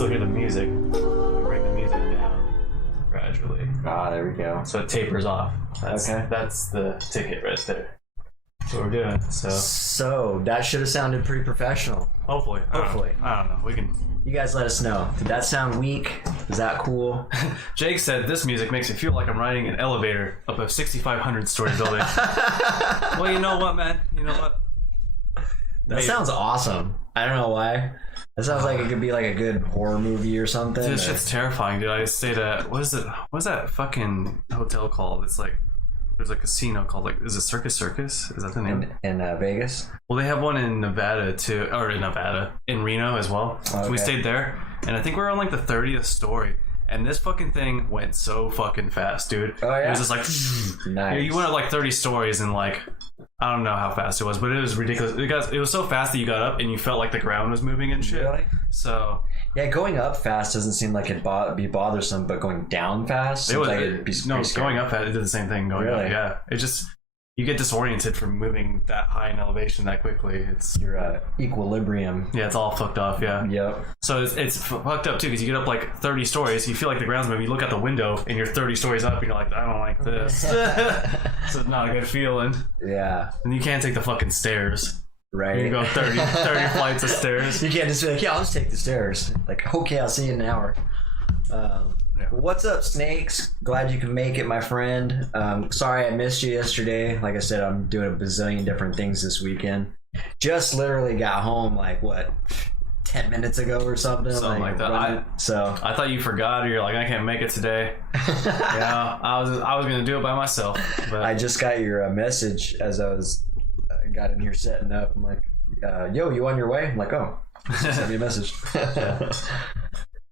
still hear the music. We bring the music down gradually. Ah, there we go. So it tapers off. That's the ticket right there. That's what we're doing. So that should have sounded pretty professional. Hopefully. I don't know. We can. You guys let us know. Did that sound weak? Is that cool? Jake said this music makes me feel like I'm riding an elevator up a 6,500-story building. Well, you know what, man? You know what? That sounds awesome. I don't know why. That sounds like it could be like a good horror movie or something. Dude, this shit's terrifying, dude. I stayed at what's that fucking hotel called? It's like there's a casino called is it Circus? Is that the name? In Vegas? Well, they have one in Nevada too, or in Reno as well. Okay. So we stayed there, and I think we were on like the 30th story. And this fucking thing went so fucking fast, dude. Oh, yeah? It was just like, nice. You went up like 30 stories and like, I don't know how fast it was, but it was ridiculous. It was so fast that you got up and you felt like the ground was moving and shit. Really? So. Yeah, going up fast doesn't seem like it'd be bothersome, but going down fast seems like it'd be no, scary. Going up, it did the same thing going really? up. Yeah, it just, you get disoriented from moving that high in elevation that quickly. It's your equilibrium. Yeah, it's all fucked off. Yeah. Yep. So it's fucked up too because you get up like 30 stories, you feel like the ground's moving. You look out the window and you're 30 stories up, and you're like, I don't like this. So it's not a good feeling. Yeah. And you can't take the fucking stairs. Right. You go 30 flights of stairs. You can't just be like, yeah, I'll just take the stairs. Like, okay, I'll see you in an hour. What's up, Snakes? Glad you can make it, my friend. Sorry I missed you yesterday. Like I said, I'm doing a bazillion different things this weekend. Just literally got home, like, what, 10 minutes ago or something? Something like that. I thought you forgot, or you're like, I can't make it today. Yeah, I was going to do it by myself. But I just got your message as I was got in here setting up. I'm like, yo, you on your way? I'm like, oh, send me a message.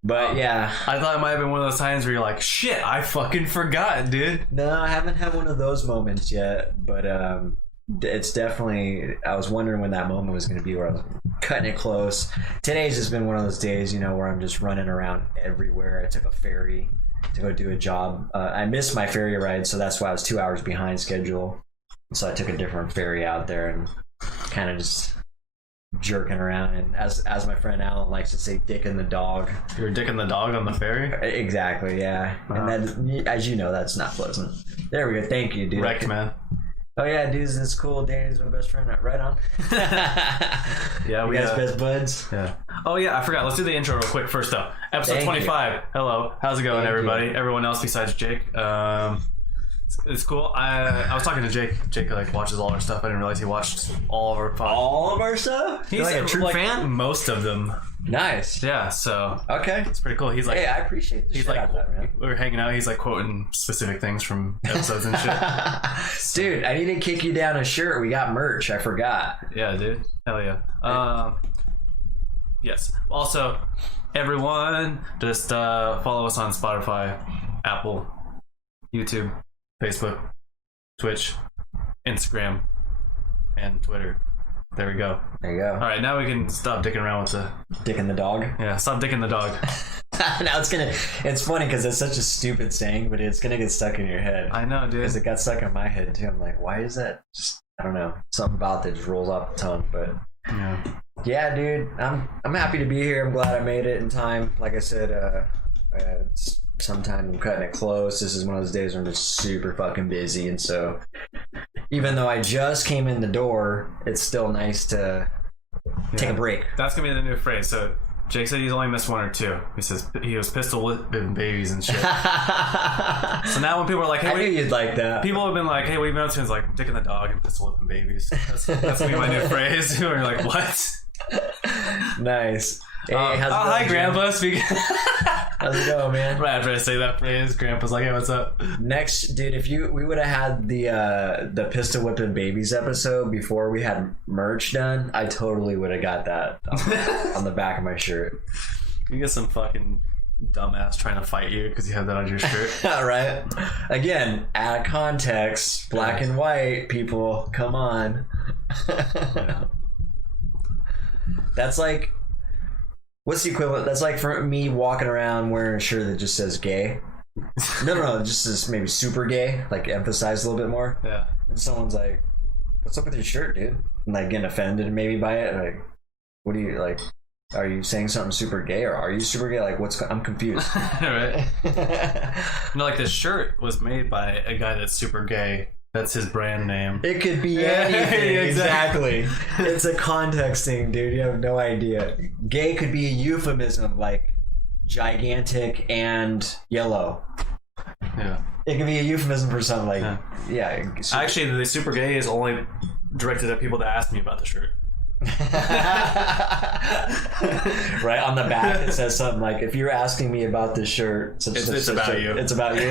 But yeah, I thought it might have been one of those times where you're like, shit, I fucking forgot, dude. No, I haven't had one of those moments yet, but it's definitely, I was wondering when that moment was going to be, where I was cutting it close. Today's just been one of those days, where I'm just running around everywhere. I took a ferry to go do a job. I missed my ferry ride, so that's why I was 2 hours behind schedule. So I took a different ferry out there and kind of just jerking around, and as my friend Alan likes to say, dicking the dog. You were dicking the dog on the ferry? Exactly, yeah. And then, as you know, that's not pleasant. There we go. Thank you, dude. Wrecked, man. Oh yeah, dudes, it's cool. Danny's my best friend. Right on. Yeah, we guys best buds. Yeah. Oh yeah, I forgot. Let's do the intro real quick first though. Episode 25. Hello, how's it going, everybody? Everyone else besides Jake. It's cool. I was talking to Jake. Jake watches all our stuff. I didn't realize he watched all of our all of our stuff. He's like a true fan. Most of them. Nice. Yeah. So okay, it's pretty cool. He's like, hey, I appreciate the shit out of that, man. We were hanging out. He's like quoting specific things from episodes and shit. Dude, I need to kick you down a shirt. We got merch. I forgot. Yeah, dude. Hell yeah. Yes. Also, everyone, just follow us on Spotify, Apple, YouTube, Facebook, Twitch, Instagram, and Twitter. There we go. There you go. All right, now we can stop dicking around with the... Dicking the dog? Yeah, stop dicking the dog. Now it's funny because it's such a stupid saying, but it's gonna get stuck in your head. I know, dude. Because it got stuck in my head too. I'm like, why is that? Just, I don't know. Something about that just rolls off the tongue, but... Yeah, dude. I'm happy to be here. I'm glad I made it in time. Like I said, sometimes I'm cutting it close. This is one of those days where I'm just super fucking busy, and so even though I just came in the door, it's still nice to take a break. That's gonna be the new phrase. So Jake said he's only missed one or two. He says he was pistol whipping babies and shit. So now when people are like, hey, I knew you'd like that. People have been like, hey, what have you been up to? It's like, dicking the dog and pistol whipping babies. That's gonna be my new phrase. Where you're like, what? Nice. Hey, how's it going, hi, Grandpa. How's it going, man? Right after I say that phrase, Grandpa's like, hey, what's up? Next, dude, we would have had the pistol whipping babies episode before we had merch done, I totally would have got that on the back of my shirt. You get some fucking dumbass trying to fight you because you have that on your shirt. Right? Again, out of context, black and white, people, come on. Yeah. That's like, what's the equivalent? That's like for me walking around wearing a shirt that just says gay. No, just says maybe super gay, like emphasized a little bit more. Yeah. And someone's like, what's up with your shirt, dude? And like getting offended maybe by it. Like, what do you like? Are you saying something super gay, or are you super gay? Like, I'm confused. Right? No, like this shirt was made by a guy that's super gay. That's his brand name. It could be anything. Exactly. It's a context thing, dude. You have no idea. Gay could be a euphemism, like gigantic and yellow. Yeah. It could be a euphemism for something like, yeah. Actually, the super gay is only directed at people that ask me about the shirt. Right on the back it says something like, if you're asking me about this shirt, it's about you. It's about you.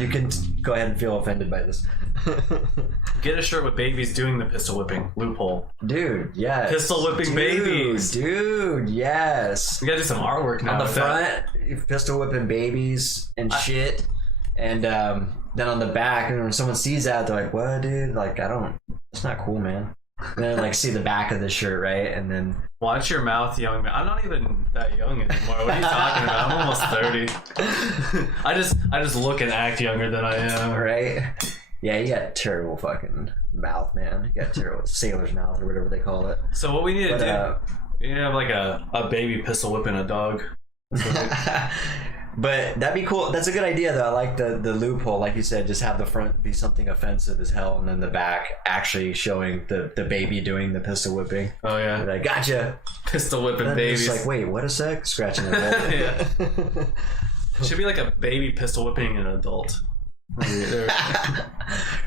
You can go ahead and feel offended by this. Get a shirt with babies doing the pistol whipping. Loophole. Dude, yes. Pistol whipping babies. Dude, yes. We gotta do some artwork now. On the front, pistol whipping babies and shit. And then on the back, and when someone sees that, they're like, what, dude? Like, it's not cool, man. And then like see the back of the shirt, right? And then watch your mouth, young man. I'm not even that young anymore. What are you talking about? I'm almost 30. I just look and act younger than I am. Right? Yeah, you got terrible fucking mouth, man. You got terrible sailor's mouth or whatever they call it. So what we need to do, we need to have like a baby pistol whipping a dog. But that'd be cool. That's a good idea, though. I like the loophole, like you said. Just have the front be something offensive as hell, and then the back actually showing the baby doing the pistol whipping. Oh yeah, like gotcha, pistol whipping babies. Just like, wait, what a sec? Scratching their head. Yeah, should be like a baby pistol whipping an adult.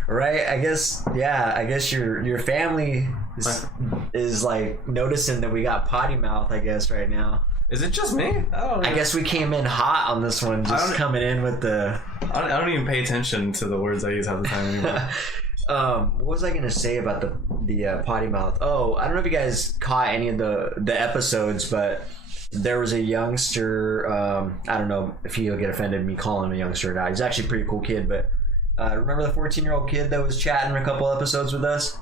Right? I guess. Yeah. I guess your family is like noticing that we got potty mouth. I guess right now. Is it just me? I don't know. I guess we came in hot on this one, just coming in with the... I don't even pay attention to the words I use half the time anymore. What was I going to say about the potty mouth? Oh, I don't know if you guys caught any of the episodes, but there was a youngster, I don't know if he'll get offended me calling him a youngster or not. He's actually a pretty cool kid, but remember the 14-year-old kid that was chatting a couple episodes with us?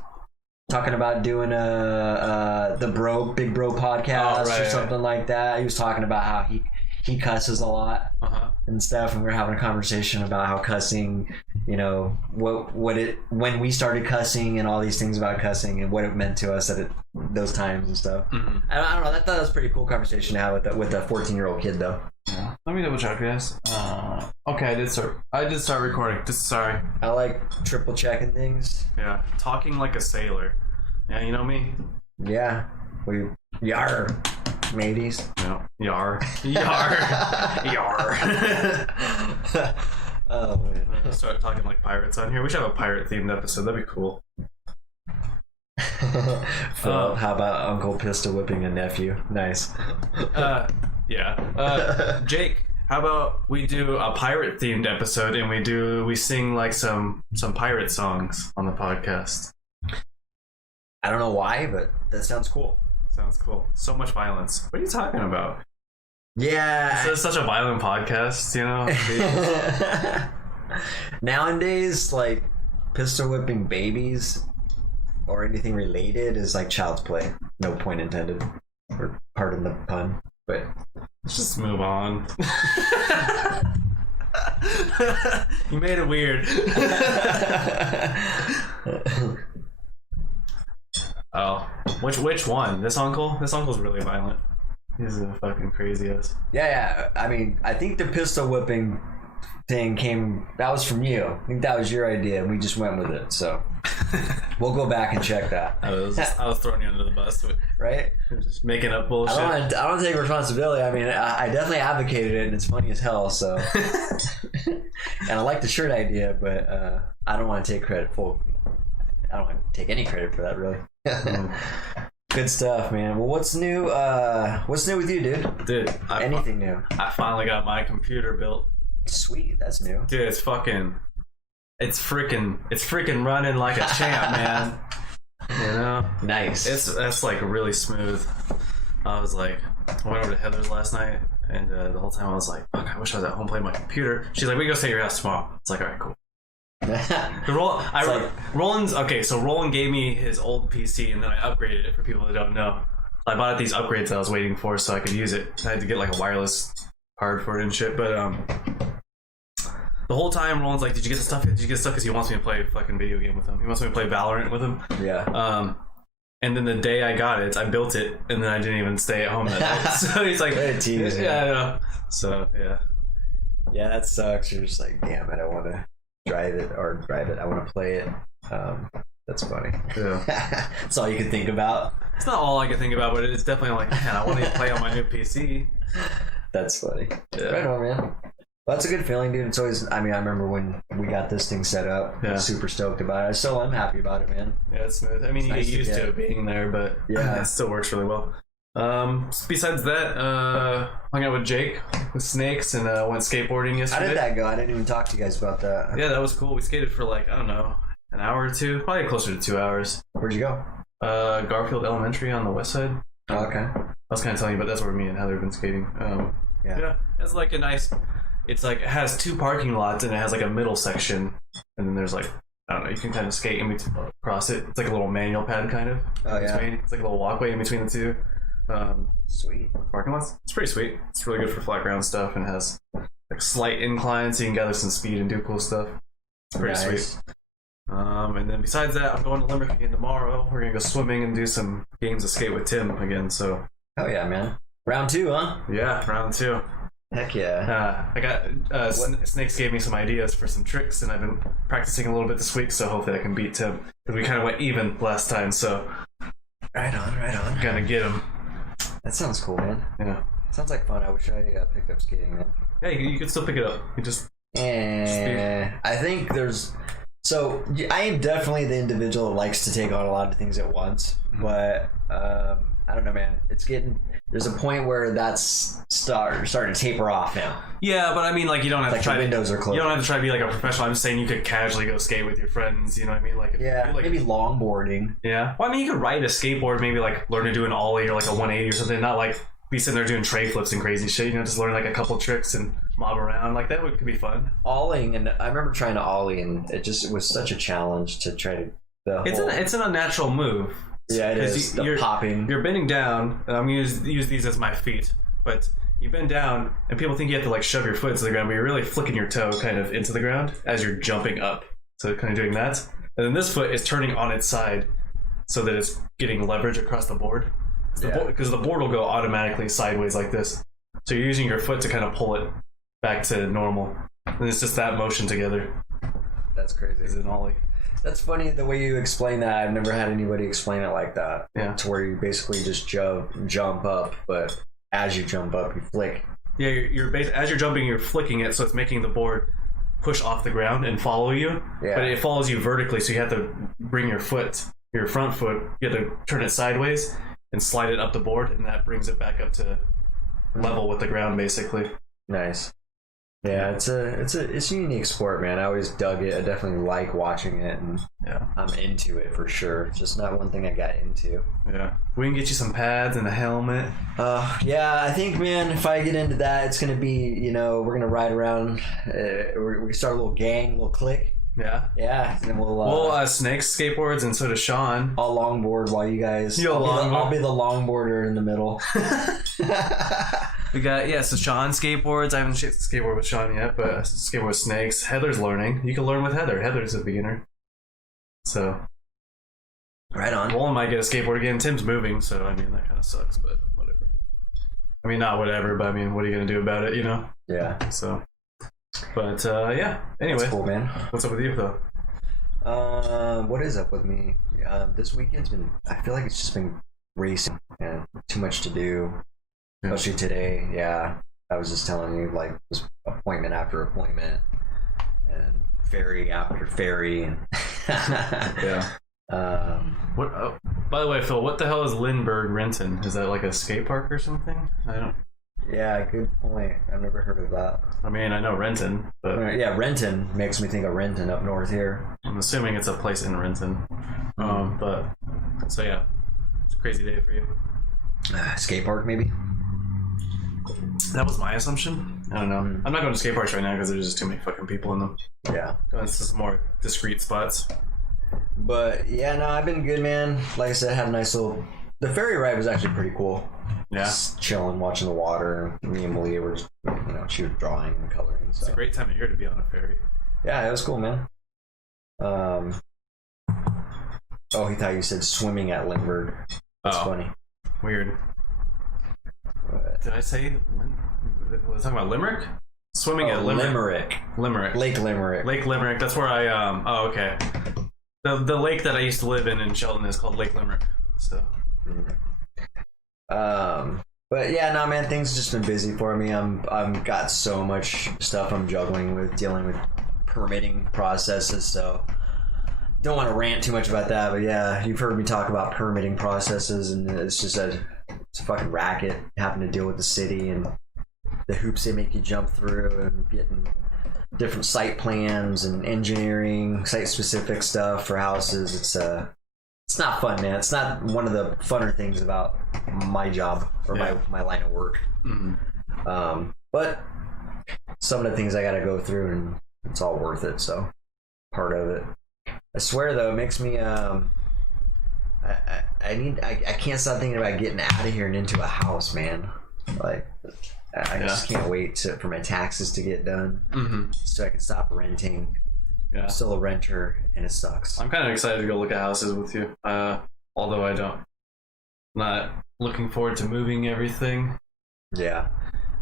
Talking about doing the Big Bro podcast or something like that. He was talking about how he cusses a lot and stuff, and we were having a conversation about how cussing, you know, when we started cussing and all these things about cussing and what it meant to us at those times and stuff. Mm-hmm. I don't know. I thought that was a pretty cool conversation to have with a 14-year-old kid, though. Yeah. Let me double check, guys. Okay, I did start recording. Sorry. I like triple checking things. Yeah, talking like a sailor. Yeah, you know me. Yeah, yar, mateys. No, yar. Oh man. Start talking like pirates on here. We should have a pirate themed episode. That'd be cool. How about Uncle pistol whipping a nephew? Nice. Yeah. Jake, how about we do a pirate themed episode and we sing like some pirate songs on the podcast? I don't know why, but that sounds cool. Sounds cool. So much violence. What are you talking about? Yeah. It's such a violent podcast, you know? Nowadays, like, pistol whipping babies or anything related is like child's play. No point intended. Or pardon the pun. But let's just move on. You made it weird. Oh, which one? This uncle? This uncle's really violent. He's a fucking crazy ass. Yeah. I mean, I think the pistol whipping thing that was from you. I think that was your idea, and we just went with it. So we'll go back and check that. I was throwing you under the bus, right? Just making up bullshit. I don't take responsibility. I mean, I definitely advocated it, and it's funny as hell. So, and I like the shirt idea, but I don't want to take credit for. I don't want to take any credit for that, really. Good stuff, man. Well, what's new? What's new with you, dude? Dude, anything new? I finally got my computer built. Sweet, that's new. Dude, it's freaking running like a champ, man. You know? Nice. That's like really smooth. I was like, I went over to Heather's last night, and the whole time I was like, fuck, I wish I was at home playing my computer. She's like, we can go stay at your house tomorrow. It's like, all right, cool. Roland gave me his old PC, and then I upgraded it for people that don't know. I bought these upgrades that I was waiting for so I could use it. I had to get like a wireless card for it and shit, but the whole time Roland's like, did you get the stuff yet? Did you get stuff? Because he wants me to play a fucking video game with him. He wants me to play Valorant with him. Yeah. And then the day I got it, I built it, and then I didn't even stay at home that night. So he's like, yeah, I know. So yeah. Yeah, that sucks. You're just like, damn it, I want to drive it. I want to play it. That's funny. Yeah. That's all you can think about. It's not all I can think about, but it's definitely like, man, I want to play on my new PC. That's funny. Yeah. Right on, man. Well, that's a good feeling, dude. It's always, I remember when we got this thing set up. Yeah. I was super stoted about it. So I'm happy about it, man. Yeah, it's smooth. I mean, you nice get used to to it being there, but Yeah. it still works really well. Besides that, hung out with Jake with Snakes and went skateboarding yesterday. How did that go? I didn't even talk to you guys about that. Yeah, that was cool. We skated for like, I don't know, an hour or two, probably closer to 2 hours. Where'd you go? Garfield Elementary on the west side. Oh, okay. I was kind of telling you, but that's where me and Heather have been skating. Yeah, it's like a nice. It's like it has 2 parking lots and it has like a middle section, and then there's like, I don't know, you can kind of skate in between, across it. It's like a little manual pad kind of. Oh, yeah. Between. It's like a little walkway in between the 2 Sweet. parking lots. It's pretty sweet. It's really good for flat ground stuff and has like slight inclines so you can gather some speed and do cool stuff. It's pretty sweet. And then besides that, I'm going to Limerick again tomorrow. We're gonna go swimming and do some games of skate with Tim again. So. Oh yeah, man. Round 2, huh? Yeah, round 2. Heck yeah. I got Snakes gave me some ideas for some tricks, and I've been practicing a little bit this week, so hopefully I can beat Tim. Because we kind of went even last time, so Right on. gonna get him. That sounds cool, man. Yeah, Sounds like fun. I wish I picked up skating, man. yeah, you can still pick it up. You just I think there's. So I am definitely the individual that likes to take on a lot of things at once, but I don't know, man. It's getting. There's a point where that's starting to taper off now. yeah, but I mean, like you don't have Like to try the windows are closed. You don't have to try to be like a professional. I'm just saying you could casually go skate with your friends. You know what I mean? Like if Yeah, you like, maybe longboarding. Yeah. Well, I mean, you could ride a skateboard, maybe like learn to do an ollie or like a 180 or something. Not like be sitting there doing tray flips and crazy shit. You know, just learn like a couple tricks and mob around. Like that could be fun. Ollieing, and I remember trying to ollie, and it was such a challenge to try to. It's an unnatural move. Yeah, it is. The popping. You're bending down, and I'm going to use these as my feet, but you bend down, and people think you have to like shove your foot into the ground, but you're really flicking your toe kind of into the ground as you're jumping up. So kind of doing that. And then this foot is turning on its side so that it's getting leverage across the board. Because the board will go automatically sideways like this. So you're using your foot to kind of pull it back to normal. And it's just that motion together. That's crazy. Is an ollie. That's funny the way you explain that. I've never had anybody explain it like that. Yeah. To where you basically just jump up, but as you jump up, you flick. Yeah, as you're jumping, you're flicking it, so it's making the board push off the ground and follow you. Yeah. But it follows you vertically, so you have to bring your front foot, you have to turn it sideways and slide it up the board, and that brings it back up to level with the ground, basically. Nice. Yeah, it's a unique sport, man. I always dug it. I definitely like watching it, and Yeah. I'm into it for sure. It's just not one thing I got into. Yeah. We can get you some pads and a helmet. Yeah, I think, man, if I get into that, it's gonna be, we're gonna ride around. We start a little gang, a little clique. Yeah. Yeah, and then we'll Snakes skateboards, and so does Sean. I'll longboard while you guys. I'll be the longboarder in the middle. We got, so Sean skateboards. I haven't skateboarded with Sean yet, but skateboard with Snakes. Heather's learning. You can learn with Heather. Heather's a beginner. So. Right on. Roland might get a skateboard again. Tim's moving, so I mean, that kind of sucks, but whatever. I mean, not whatever, but I mean, what are you going to do about it, Yeah. So. But, yeah. Anyway. That's cool, man. What's up with you, though? What is up with me? This weekend's been, I feel like it's just been racing and too much to do. Especially today, yeah. I was just telling you, like, just appointment after appointment and ferry after ferry. And Yeah. What? Oh, by the way, Phil, what the hell is Lindbergh Renton? Is that like a skate park or something? I don't. Yeah, good point. I've never heard of that. I mean, I know Renton, but Yeah, Renton makes me think of Renton up north here. I'm assuming it's a place in Renton. But so yeah, it's a crazy day for you. Skate park, maybe. That was my assumption. I don't know. I'm not going to skate parks right now because there's just too many fucking people in them. Yeah. Going to some more discreet spots. But yeah, no, I've been good, man. Like I said, I had a nice little. The ferry ride was actually pretty cool. Yeah. Just chilling, watching the water. Me and Malia were just, she was drawing and coloring and It's stuff. a great time of year to be on a ferry. Yeah, it was cool, man. Oh, he thought you said swimming at Lindbergh. That's funny. Weird. Did I say? Was I talking about Limerick? Swimming at Limerick. Lake Limerick. That's where I Oh, okay. The lake that I used to live in Sheldon is called Lake Limerick. So. But yeah, no, man, things just been busy for me. I'm got so much stuff I'm juggling with, dealing with permitting processes. So don't want to rant too much about that. But yeah, you've heard me talk about permitting processes, and it's just it's a fucking racket having to deal with the city and the hoops they make you jump through, and getting different site plans and engineering, site specific stuff for houses. It's not fun, man. It's not one of the funner things about my job or my line of work. Mm-hmm. But some of the things I got to go through, and it's all worth it. So part of it. I swear though, it makes me I can't stop thinking about getting out of here and into a house, man. Like I just can't wait for my taxes to get done, so I can stop renting. Yeah. I'm still a renter, and it sucks. I'm kind of excited to go look at houses with you. Although I'm not looking forward to moving everything. Yeah,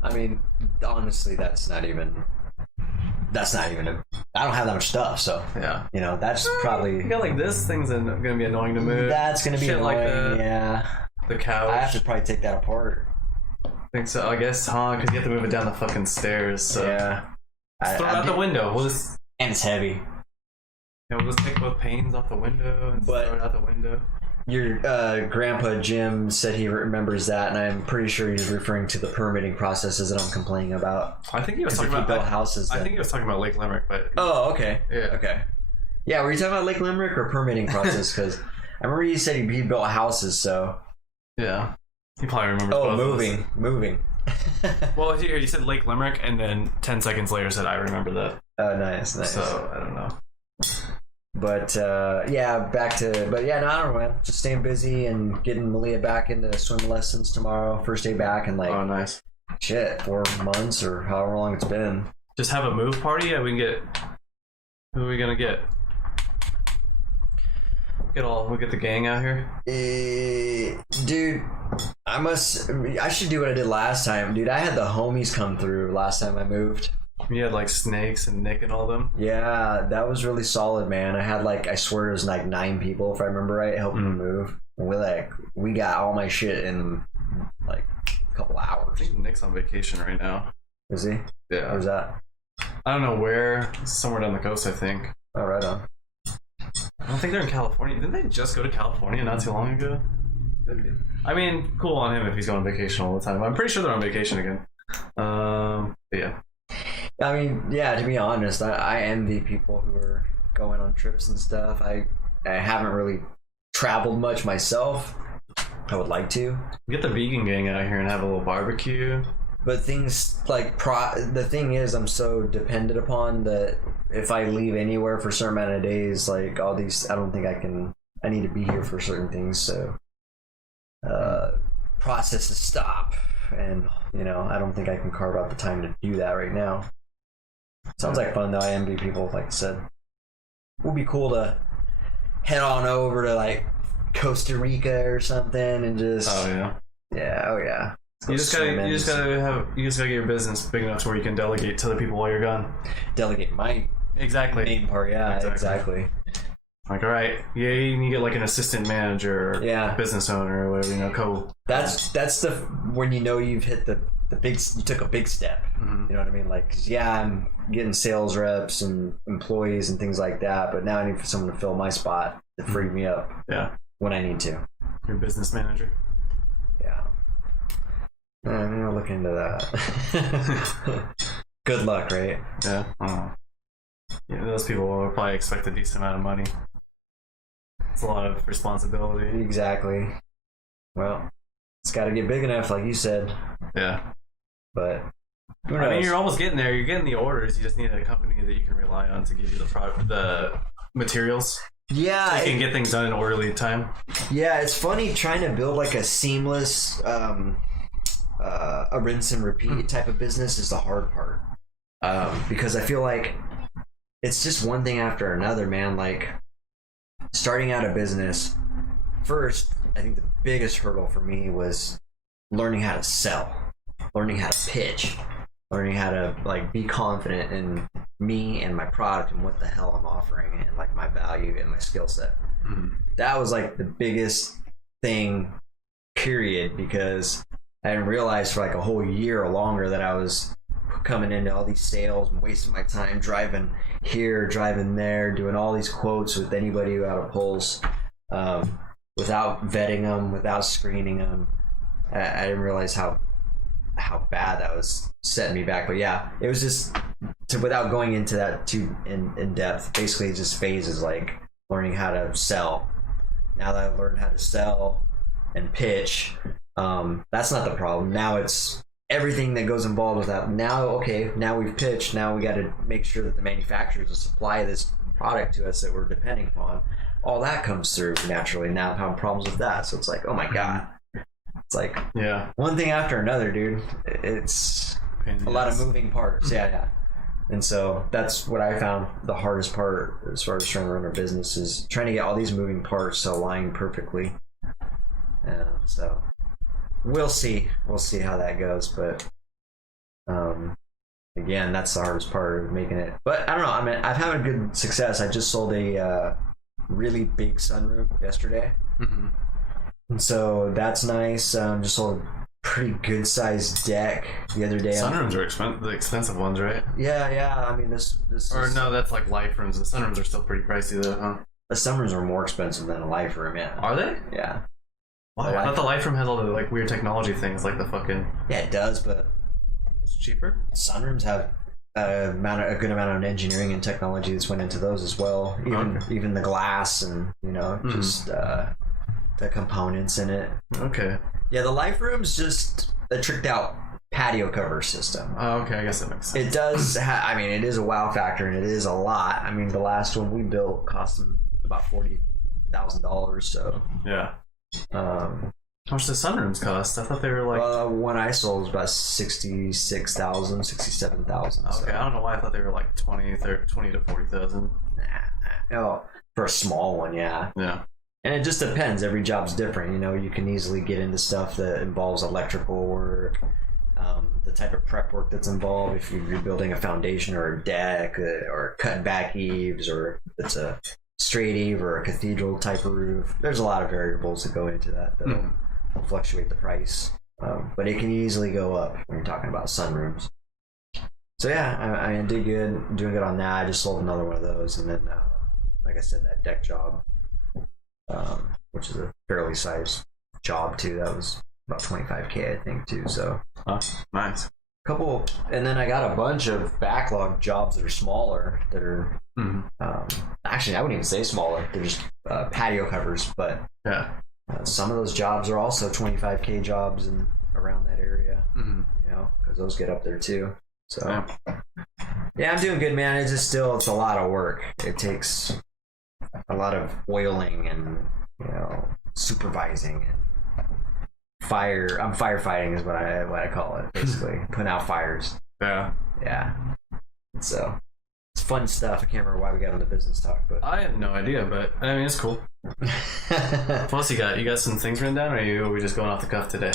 I mean, honestly, that's not even I don't have that much stuff, so yeah, you know, that's probably. You got like this thing's gonna be annoying to move. That's gonna be shit annoying. Yeah, the couch. I have to probably take that apart. I think so. I guess, because you have to move it down the fucking stairs. So yeah, just throw it out the window. And it's heavy. Yeah, we'll just take both panes off the window and throw it out the window. Your grandpa Jim said he remembers that, and I'm pretty sure he's referring to the permitting processes that I'm complaining about. I think he was talking about built houses. I think he was talking about Lake Limerick, but oh, okay, yeah, okay, yeah. Were you talking about Lake Limerick or permitting process? Because I remember you said he built houses, so yeah, he probably remembers. Oh, moving. Well, here you said Lake Limerick, and then 10 seconds later said, "I remember that." Oh, nice. So I don't know. But yeah, no, I don't know, man. Just staying busy and getting Malia back into swim lessons tomorrow. First day back in oh, nice. Shit, 4 months or however long it's been. Just have a move party. Yeah, we can get. Who are we gonna get? We'll get the gang out here. Dude, I should do what I did last time, dude. I had the homies come through last time I moved. You had like Snakes and Nick and all them. Yeah, that was really solid, man. I had I swear it was like 9 people, if I remember right, helping me move. And we got all my shit in like a couple hours. I think Nick's on vacation right now. Is he? Yeah. Where's that? I don't know where. Somewhere down the coast, I think. Oh, right on. I don't think they're in California. Didn't they just go to California not too long ago? I mean, cool on him if he's going on vacation all the time. I'm pretty sure they're on vacation again. But yeah. I mean, yeah, to be honest, I envy people who are going on trips and stuff. I haven't really traveled much myself. I would like to. Get the vegan gang out here and have a little barbecue. But things like the thing is, I'm so dependent upon that if I leave anywhere for a certain amount of days, like all these, I don't think I need to be here for certain things. So processes stop. And, you know, I don't think I can carve out the time to do that right now. Sounds like fun, though. I envy people, like I said. It would be cool to head on over to, like, Costa Rica or something and just... Oh, yeah. Yeah, oh, yeah. You just gotta get your business big enough to where you can delegate to the people while you're gone. Delegate my main part, yeah, exactly. Like, all right, yeah, you can get like an assistant manager, or business owner, or whatever, you know, That's the when you know you've hit the big, you took a big step. Mm-hmm. You know what I mean? Like, 'cause, yeah, I'm getting sales reps and employees and things like that, but now I need for someone to fill my spot to free me up. Yeah, when I need to. Your business manager. Yeah. I'm gonna look into that. Good luck, right? Yeah. Yeah, those people will probably expect a decent amount of money. It's a lot of responsibility. Exactly. Well, it's got to get big enough, like you said. Yeah. But I mean, you're almost getting there. You're getting the orders. You just need a company that you can rely on to give you the materials. Yeah, so you can get things done in orderly time. Yeah, it's funny trying to build like a seamless, a rinse and repeat type of business is the hard part. Because I feel like it's just one thing after another, man. Like, starting out a business, first, I think the biggest hurdle for me was learning how to sell, learning how to pitch, learning how to like be confident in me and my product and what the hell I'm offering and like my value and my skill set. That was like the biggest thing, period, because I didn't realize for like a whole year or longer that I was coming into all these sales and wasting my time driving here, driving there, doing all these quotes with anybody who had a pulse, without vetting them, without screening them. I didn't realize how bad that was setting me back. But yeah, it was just without going into that too in depth, basically it's just phases like learning how to sell. Now that I've learned how to sell and pitch, that's not the problem. Now it's everything that goes involved with that. Now we've pitched, now we got to make sure that the manufacturers will supply this product to us that we're depending upon. All that comes through naturally. Now I'm having problems with that, so it's like, oh my god, it's like one thing after another, dude. It's a lot of moving parts. Yeah. And so that's what I found the hardest part as far as trying to run our business, is trying to get all these moving parts to align perfectly. So we'll see how that goes, but again, that's the hardest part of making it. But I don't know, I mean, I've had a good success. I just sold a really big sunroom yesterday, and so that's nice. Just sold a pretty good sized deck the other day. Sunrooms are the expensive ones, right? Yeah. I mean, this or no, that's like life rooms. The sunrooms are still pretty pricey though, huh? The sunrooms are more expensive than a life room. Yeah. Are they? Yeah. Why? I thought the life room has all the like weird technology things, like the fucking. Yeah, it does, but it's cheaper. Sunrooms have a good amount of engineering and technology that's went into those as well. Even the glass and just the components in it. Okay. Yeah, the life room's just a tricked out patio cover system. Oh, okay, I guess that makes sense. It does. I mean, it is a wow factor, and it is a lot. I mean, the last one we built cost them about $40,000. So yeah. How much do sunrooms cost? I thought they were like. One I sold was about $66,000, $67,000. Okay, I don't know why I thought they were like 20 to 40,000. Nah. For a small one, yeah. Yeah. And it just depends. Every job's different. You can easily get into stuff that involves electrical work, the type of prep work that's involved. If you're building a foundation or a deck or cut back eaves, or it's a straight eave or a cathedral type of roof. There's a lot of variables that go into that that'll fluctuate the price. But it can easily go up when you're talking about sunrooms. So yeah, I did good, doing good on that. I just sold another one of those, and then like I said, that deck job, which is a fairly sized job too. That was about $25,000, I think, too. So nice. Couple, and then I got a bunch of backlog jobs that are smaller. That are actually, I wouldn't even say smaller. They're just patio covers, but yeah. Some of those jobs are also $25,000 jobs and around that area. Because those get up there too. So yeah, I'm doing good, man. It's a lot of work. It takes a lot of oiling and supervising and I'm firefighting is what I call it, basically. Putting out fires. Yeah. So it's fun stuff. I can't remember why we got on the business talk, but I have no idea, but I mean, it's cool. What else you got some things written down, or are we just going off the cuff today?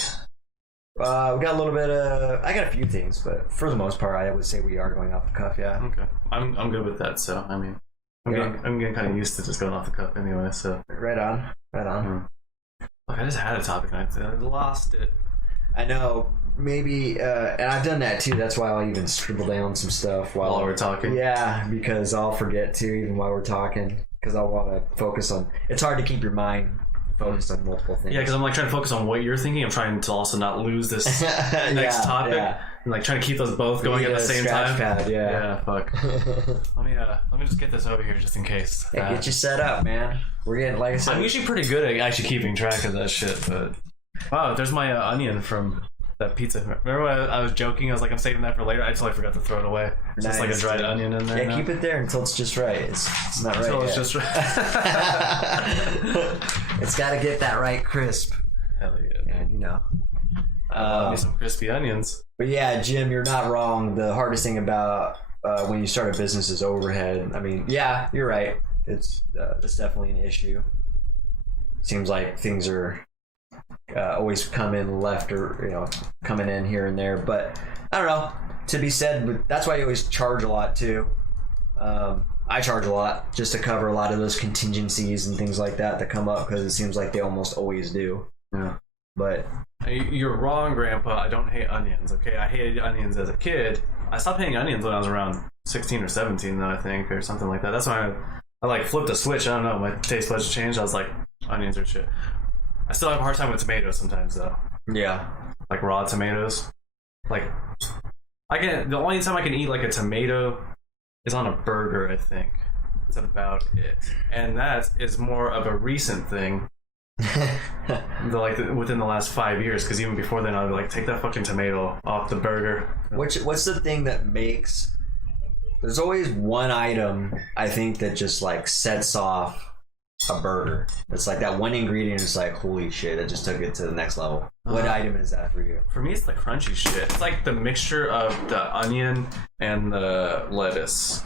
We got a little bit of. I got a few things, but for the most part, I would say we are going off the cuff. Yeah. Okay. I'm good with that. So I mean, I'm getting kind of used to just going off the cuff anyway. So right on. Look, I just had a topic and I lost it. I know. Maybe, and I've done that too. That's why I'll even scribble down some stuff while we're talking. Yeah, because I'll forget too, even while we're talking, because I want to focus on. It's hard to keep your mind focused on multiple things. Yeah, because I'm like trying to focus on what you're thinking. I'm trying to also not lose this next topic. Yeah. And like trying to keep those both going at the same time. Pad, yeah, fuck. let me just get this over here just in case. Hey, get you set up, man. We're getting, like I said, I'm usually pretty good at actually keeping track of that shit. But wow, there's my onion from that pizza. Remember when I was joking? I was like, I'm saving that for later. I totally forgot to throw it away. It's just like a dried onion in there. Yeah, keep it there until it's just right. It's not right. Until it's just right. It's got to get that right crisp. Hell yeah. And love me some crispy onions. But yeah, Jim, you're not wrong. The hardest thing about when you start a business is overhead. I mean, yeah, you're right. it's definitely an issue. Seems like things are always coming left or coming in here and there, but I don't know. To be said, but that's why you always charge a lot too. I charge a lot just to cover a lot of those contingencies and things like that come up, because it seems like they almost always do. Yeah. But you're wrong, Grandpa. I don't hate onions. Okay, I hated onions as a kid. I stopped hating onions when I was around 16 or 17, though, I think, or something like that. That's when I like flipped a switch. I don't know. My taste buds changed. I was like, onions are shit. I still have a hard time with tomatoes sometimes, though. yeah, Like raw tomatoes. Like the only time I can eat like a tomato is on a burger, I think. That's about it. And that is more of a recent thing. Within the last 5 years, because even before then I'd be like, take that fucking tomato off the burger. what's the thing that makes? There's always one item I think that just like sets off a burger. It's like that one ingredient is like, holy shit, it just took it to the next level. What item is that for you? For me, it's the crunchy shit. It's like the mixture of the onion and the lettuce.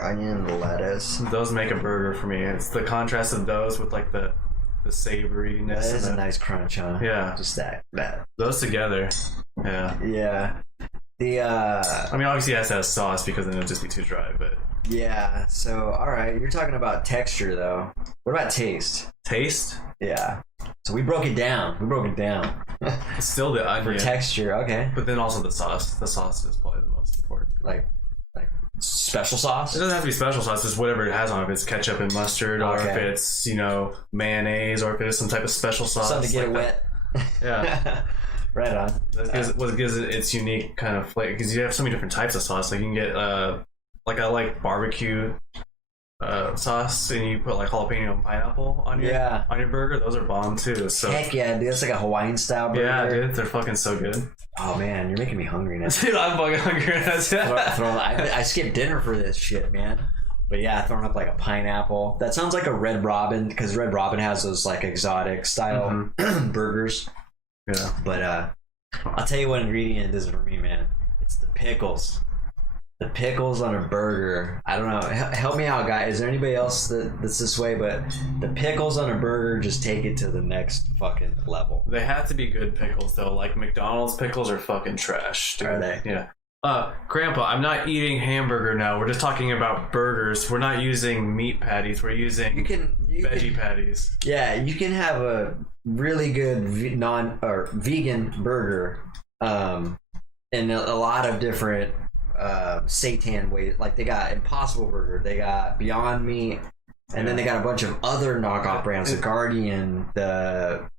Onion, lettuce. Those make a burger for me. It's the contrast of those with like the savoriness. That is a nice crunch, huh? Yeah. Just that. Those together. Yeah. Yeah. I mean, obviously it has to have sauce, because then it'd just be too dry, but... Yeah, so, alright, you're talking about texture, though. What about taste? Taste? Yeah. So we broke it down. It's still the onion. For texture, okay. But then also the sauce. The sauce is probably the most important. Like special sauce? It doesn't have to be special sauce, just whatever it has on it. If it's ketchup and mustard, or if it's, mayonnaise, or if it is some type of special sauce. Something to get it wet. Yeah. Right on. What gives it its unique kind of flavor, because you have so many different types of sauce. Like you can get I like barbecue sauce, and you put like jalapeno and pineapple on your burger. Those are bomb too. So heck yeah, dude, that's like a Hawaiian style burger. Yeah, dude, they're fucking so good. Oh man, you're making me hungry now. Dude, I'm fucking hungry. I skipped dinner for this shit, man. But yeah, throwing up like a pineapple. That sounds like a Red Robin, because Red Robin has those like exotic style burgers. Yeah. But I'll tell you what ingredient it is for me, man. It's the pickles. The pickles on a burger. I don't know. Help me out, guys. Is there anybody else that's this way? But the pickles on a burger just take it to the next fucking level. They have to be good pickles, though. Like McDonald's pickles are fucking trash, dude. Are they? Yeah. Grandpa, I'm not eating hamburger now. We're just talking about burgers. We're not using meat patties. We're using veggie patties. Yeah, you can have a really good vegan burger in a lot of different seitan ways. Like they got Impossible Burger, they got Beyond Meat, and then they got a bunch of other knockoff brands, the Guardian,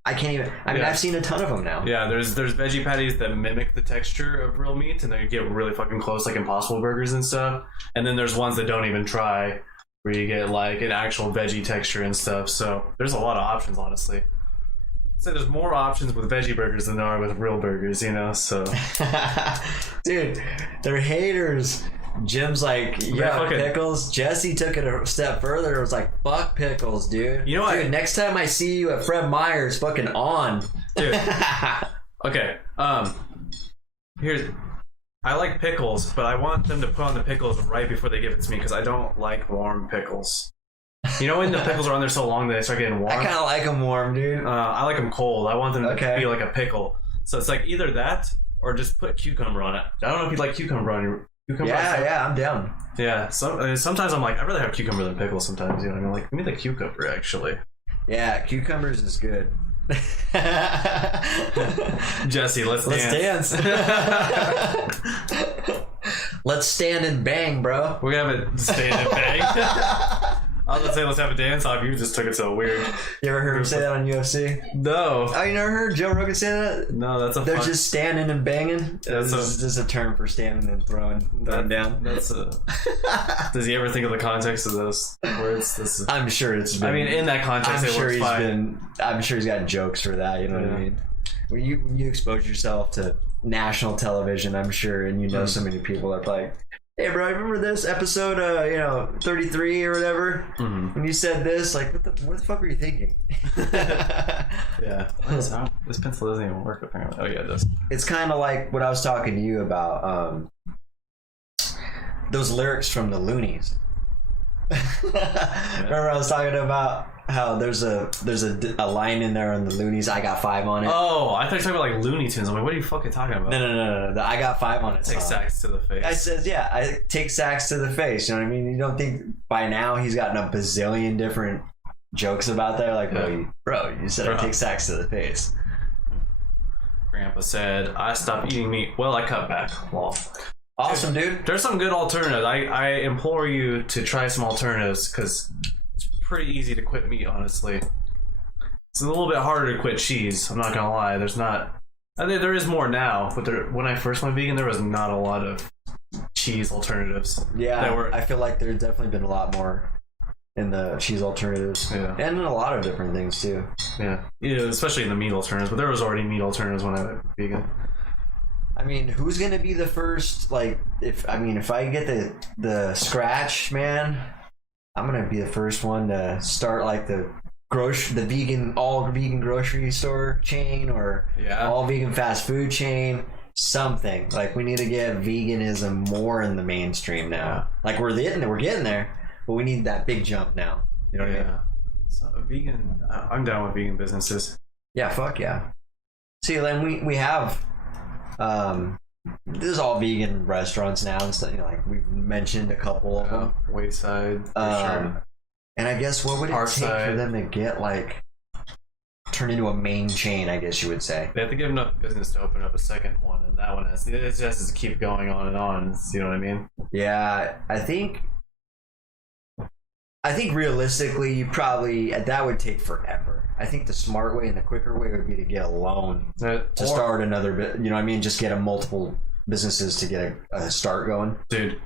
I've seen a ton of them now. Yeah, there's veggie patties that mimic the texture of real meat, and they get really fucking close, like Impossible Burgers and stuff. And then there's ones that don't even try, where you get like an actual veggie texture and stuff. So there's a lot of options, honestly. So there's more options with veggie burgers than there are with real burgers, so. Dude, they're haters. Jim's like, yeah, pickles. Jesse took it a step further. It was like, fuck pickles, dude. You know what? Dude, next time I see you at Fred Meyer's, fucking on. Dude. Okay. I like pickles, but I want them to put on the pickles right before they give it to me, because I don't like warm pickles. You know when the pickles are on there so long that they start getting warm? I kind of like them warm, dude. I like them cold. I want them to be like a pickle. So it's like either that or just put cucumber on it. I don't know if you'd like cucumber on your... Yeah, I'm down. Yeah, sometimes I'm like, I'd rather have cucumber than pickles sometimes, you know what I mean? Like, give me the cucumber, actually. Yeah, cucumbers is good. Jesse, let's dance. Let's stand and bang, bro. We're gonna have a stand and bang. I was gonna say let's have a dance off. You just took it so weird. You ever heard him say that on UFC? No. Oh, you never heard Joe Rogan say that? No, that's a. They're just standing and banging. That's just a term for standing and throwing down. That's a. Does he ever think of the context of those words? I'm sure it's been. I mean, in that context, I'm sure he's got jokes for that. You know what I mean? When you expose yourself to national television, I'm sure, and you know so many people are like, hey bro, remember this episode 33 or whatever when you said this, like what the fuck were you thinking? Yeah. This pencil doesn't even work apparently. Oh yeah, it does. It's kind of like what I was talking to you about, those lyrics from the Loonies. Remember I was talking about how there's a line in there on the Loonies. I got 5 on it. Oh, I thought you were talking about like Looney Tunes. I'm like, what are you fucking talking about? No. The I got 5 on it. Take sacks to the face. I said, yeah, I take sacks to the face. You know what I mean? You don't think by now he's gotten a bazillion different jokes about that? Like, bro, you said I take sacks to the face. Grandpa said, I stopped eating meat. Well, I cut back. Well, awesome, dude. There's some good alternatives. I implore you to try some alternatives because it's pretty easy to quit meat, honestly. It's a little bit harder to quit cheese. I'm not gonna lie. There's not. I think there is more now, but when I first went vegan, there was not a lot of cheese alternatives. Yeah, I feel like there's definitely been a lot more in the cheese alternatives, and in a lot of different things too. Yeah, especially in the meat alternatives. But there was already meat alternatives when I went vegan. I mean, who's gonna be the first? Like, if I get the scratch, man, I'm gonna be the first one to start like the all vegan grocery store chain or all vegan fast food chain. Something like we need to get veganism more in the mainstream now. Like we're getting there, but we need that big jump now. You know what I mean? So vegan, I'm down with vegan businesses. Yeah, fuck yeah. See, then we have. This is all vegan restaurants now and stuff. Like we've mentioned a couple of them. Wayside, for sure. And I guess what would it take for them to get like turn into a main chain? I guess you would say they have to give enough business to open up a second one, and that one has to keep going on and on. You know what I mean? Yeah, I think realistically, you probably that would take forever. I think the smart way and the quicker way would be to get a loan to start another bit. You know what I mean? Just get multiple businesses to get a start going. Dude,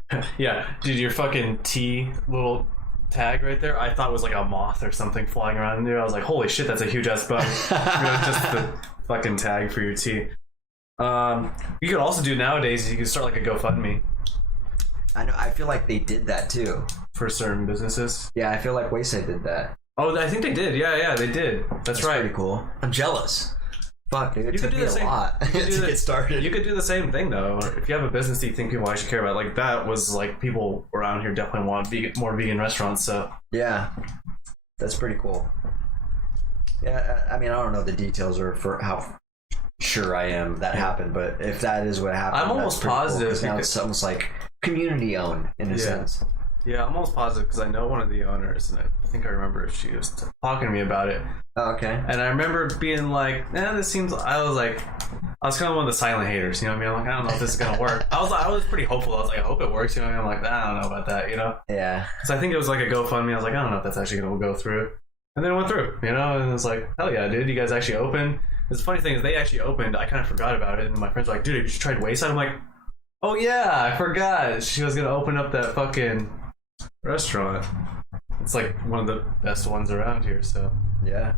your fucking T little tag right there, I thought it was like a moth or something flying around in there. I was like, holy shit, that's a huge ass bug. Just the fucking tag for your T. You could also do nowadays, you could start like a GoFundMe. I know. I feel like they did that too for certain businesses. Yeah, I feel like Wayside did that. Oh, I think they did. Yeah, they did. That's right. Pretty cool. I'm jealous. Fuck, dude. It took me a lot to get started. You could do the same thing though. If you have a business that you think people actually care about, like that was like people around here definitely want more vegan restaurants. So yeah, that's pretty cool. Yeah, I mean, I don't know the details or for how sure I am that happened, but if that is what happened, I'm almost positive cool, now it's almost like community owned in a sense. Yeah, I'm almost positive because I know one of the owners, and I think I remember she was talking to me about it. Oh, okay. And I remember being like, this seems. I was kind of one of the silent haters. You know what I mean? I'm like, I don't know if this is gonna work. I was pretty hopeful. I was like, I hope it works. You know what I mean? I'm like, I don't know about that. You know? Yeah. So I think it was like a GoFundMe. I was like, I don't know if that's actually gonna go through. And then it went through. You know? And it was like, hell yeah, dude! You guys actually opened. The funny thing is, they actually opened. I kind of forgot about it, and my friends were like, dude, you should try Wayside. I'm like, oh yeah, I forgot. She was gonna open up that fucking restaurant. It's like one of the best ones around here, so yeah,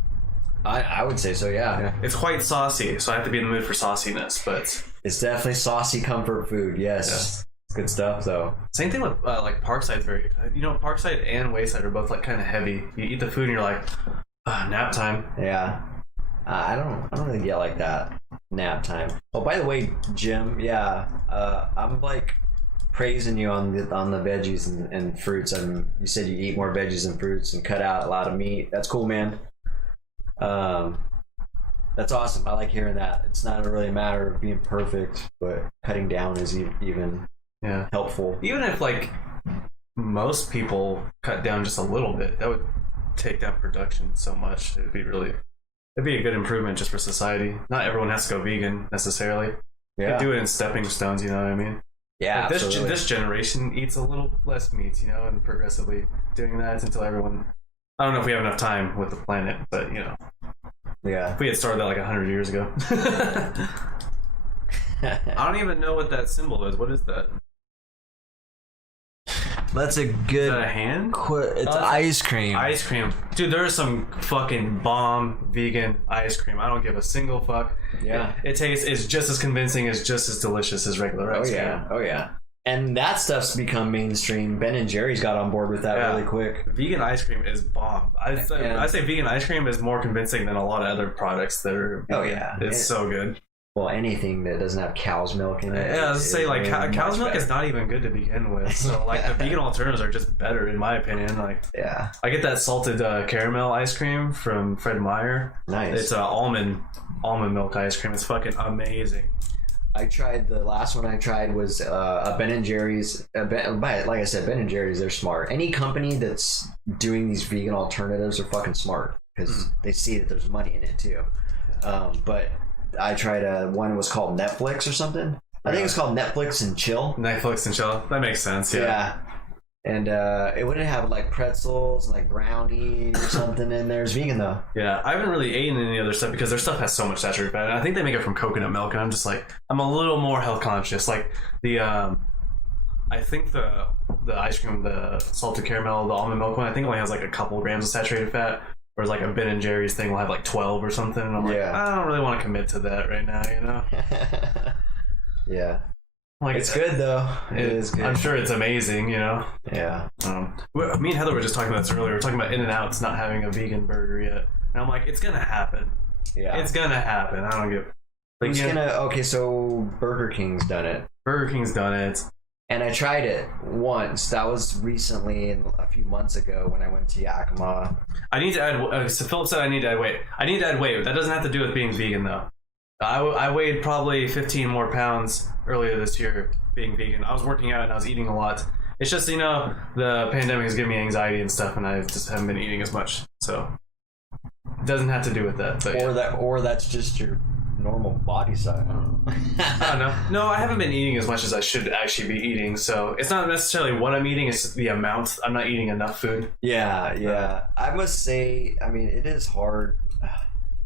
I would say so. Yeah, it's quite saucy, so I have to be in the mood for sauciness. But it's definitely saucy comfort food. Yes. Good stuff though. Same thing with like Parkside's very. Parkside and Wayside are both like kind of heavy. You eat the food and you're like, nap time. Yeah. I don't really get like that nap time. Oh, by the way, Jim, I'm like praising you on the veggies and fruits. You said you eat more veggies and fruits and cut out a lot of meat. That's cool, man. That's awesome. I like hearing that. It's not really a matter of being perfect, but cutting down is even helpful. Even if like most people cut down just a little bit, that would take down production so much. It'd be a good improvement just for society. Not everyone has to go vegan necessarily. Yeah. They do it in stepping stones, you know what I mean? Yeah, like this generation eats a little less meat, and progressively doing that until everyone. I don't know if we have enough time with the planet, but yeah, if we had started that like 100 years ago. I don't even know what that symbol is. What is that? That's a good. Is that a hand? It's ice cream. Ice cream, dude. There is some fucking bomb vegan ice cream. I don't give a single fuck. Yeah, it tastes. It's just as convincing. It's just as delicious as regular ice cream. Oh yeah. And that stuff's become mainstream. Ben and Jerry's got on board with that really quick. Vegan ice cream is bomb. I say vegan ice cream is more convincing than a lot of other products that are. Oh yeah, it's so good. well, anything that doesn't have cow's milk in it. Yeah, I was say like cow's milk better. is not even good to begin with. So like the vegan alternatives are just better in my opinion. Like Yeah, I get that salted caramel ice cream from Fred Meyer. nice. It's almond milk ice cream. It's fucking amazing. I tried the last one. I tried was a Ben and Jerry's. Like I said, Ben and Jerry's, they're smart. Any company that's doing these vegan alternatives are fucking smart because they see that there's money in it too. But I tried one was called Netflix or something. I think it's called Netflix and Chill. Netflix and chill. That makes sense. Yeah. And it wouldn't have like pretzels and like brownies or something in there. It's vegan though. Yeah, I haven't really eaten any other stuff because their stuff has so much saturated fat. And I think they make it from coconut milk, and I'm just like, I'm a little more health conscious. Like the, I think the ice cream, the salted caramel, the almond milk one, I think only has like a couple grams of saturated fat. Whereas like a Ben and Jerry's thing will have like 12 or something. And I'm like, I don't really want to commit to that right now, you know? Yeah. Like It's good though. It is good. I'm sure it's amazing, you know? Yeah. Me and Heather were just talking about this earlier. We were talking about In-N-Out's not having a vegan burger yet. And I'm like, it's gonna happen. Yeah. It's gonna happen. I don't give. Like, Who's gonna? Okay, so Burger King's done it. Burger King's done it. And I tried it once. That was recently, a few months ago, when I went to Yakima. I need to add. So Philip said I need to add weight. I need to add weight. That doesn't have to do with being vegan, though. I weighed probably 15 more pounds earlier this year being vegan. I was working out and I was eating a lot. It's just, you know, the pandemic has given me anxiety and stuff, and I just haven't been eating as much. So it doesn't have to do with that. But Or that's just your normal body size. I don't know. I don't know. No, I haven't been eating as much as I should actually be eating. So it's not necessarily what I'm eating; it's the amount. I'm not eating enough food. Yeah. I must say, I mean, it is hard.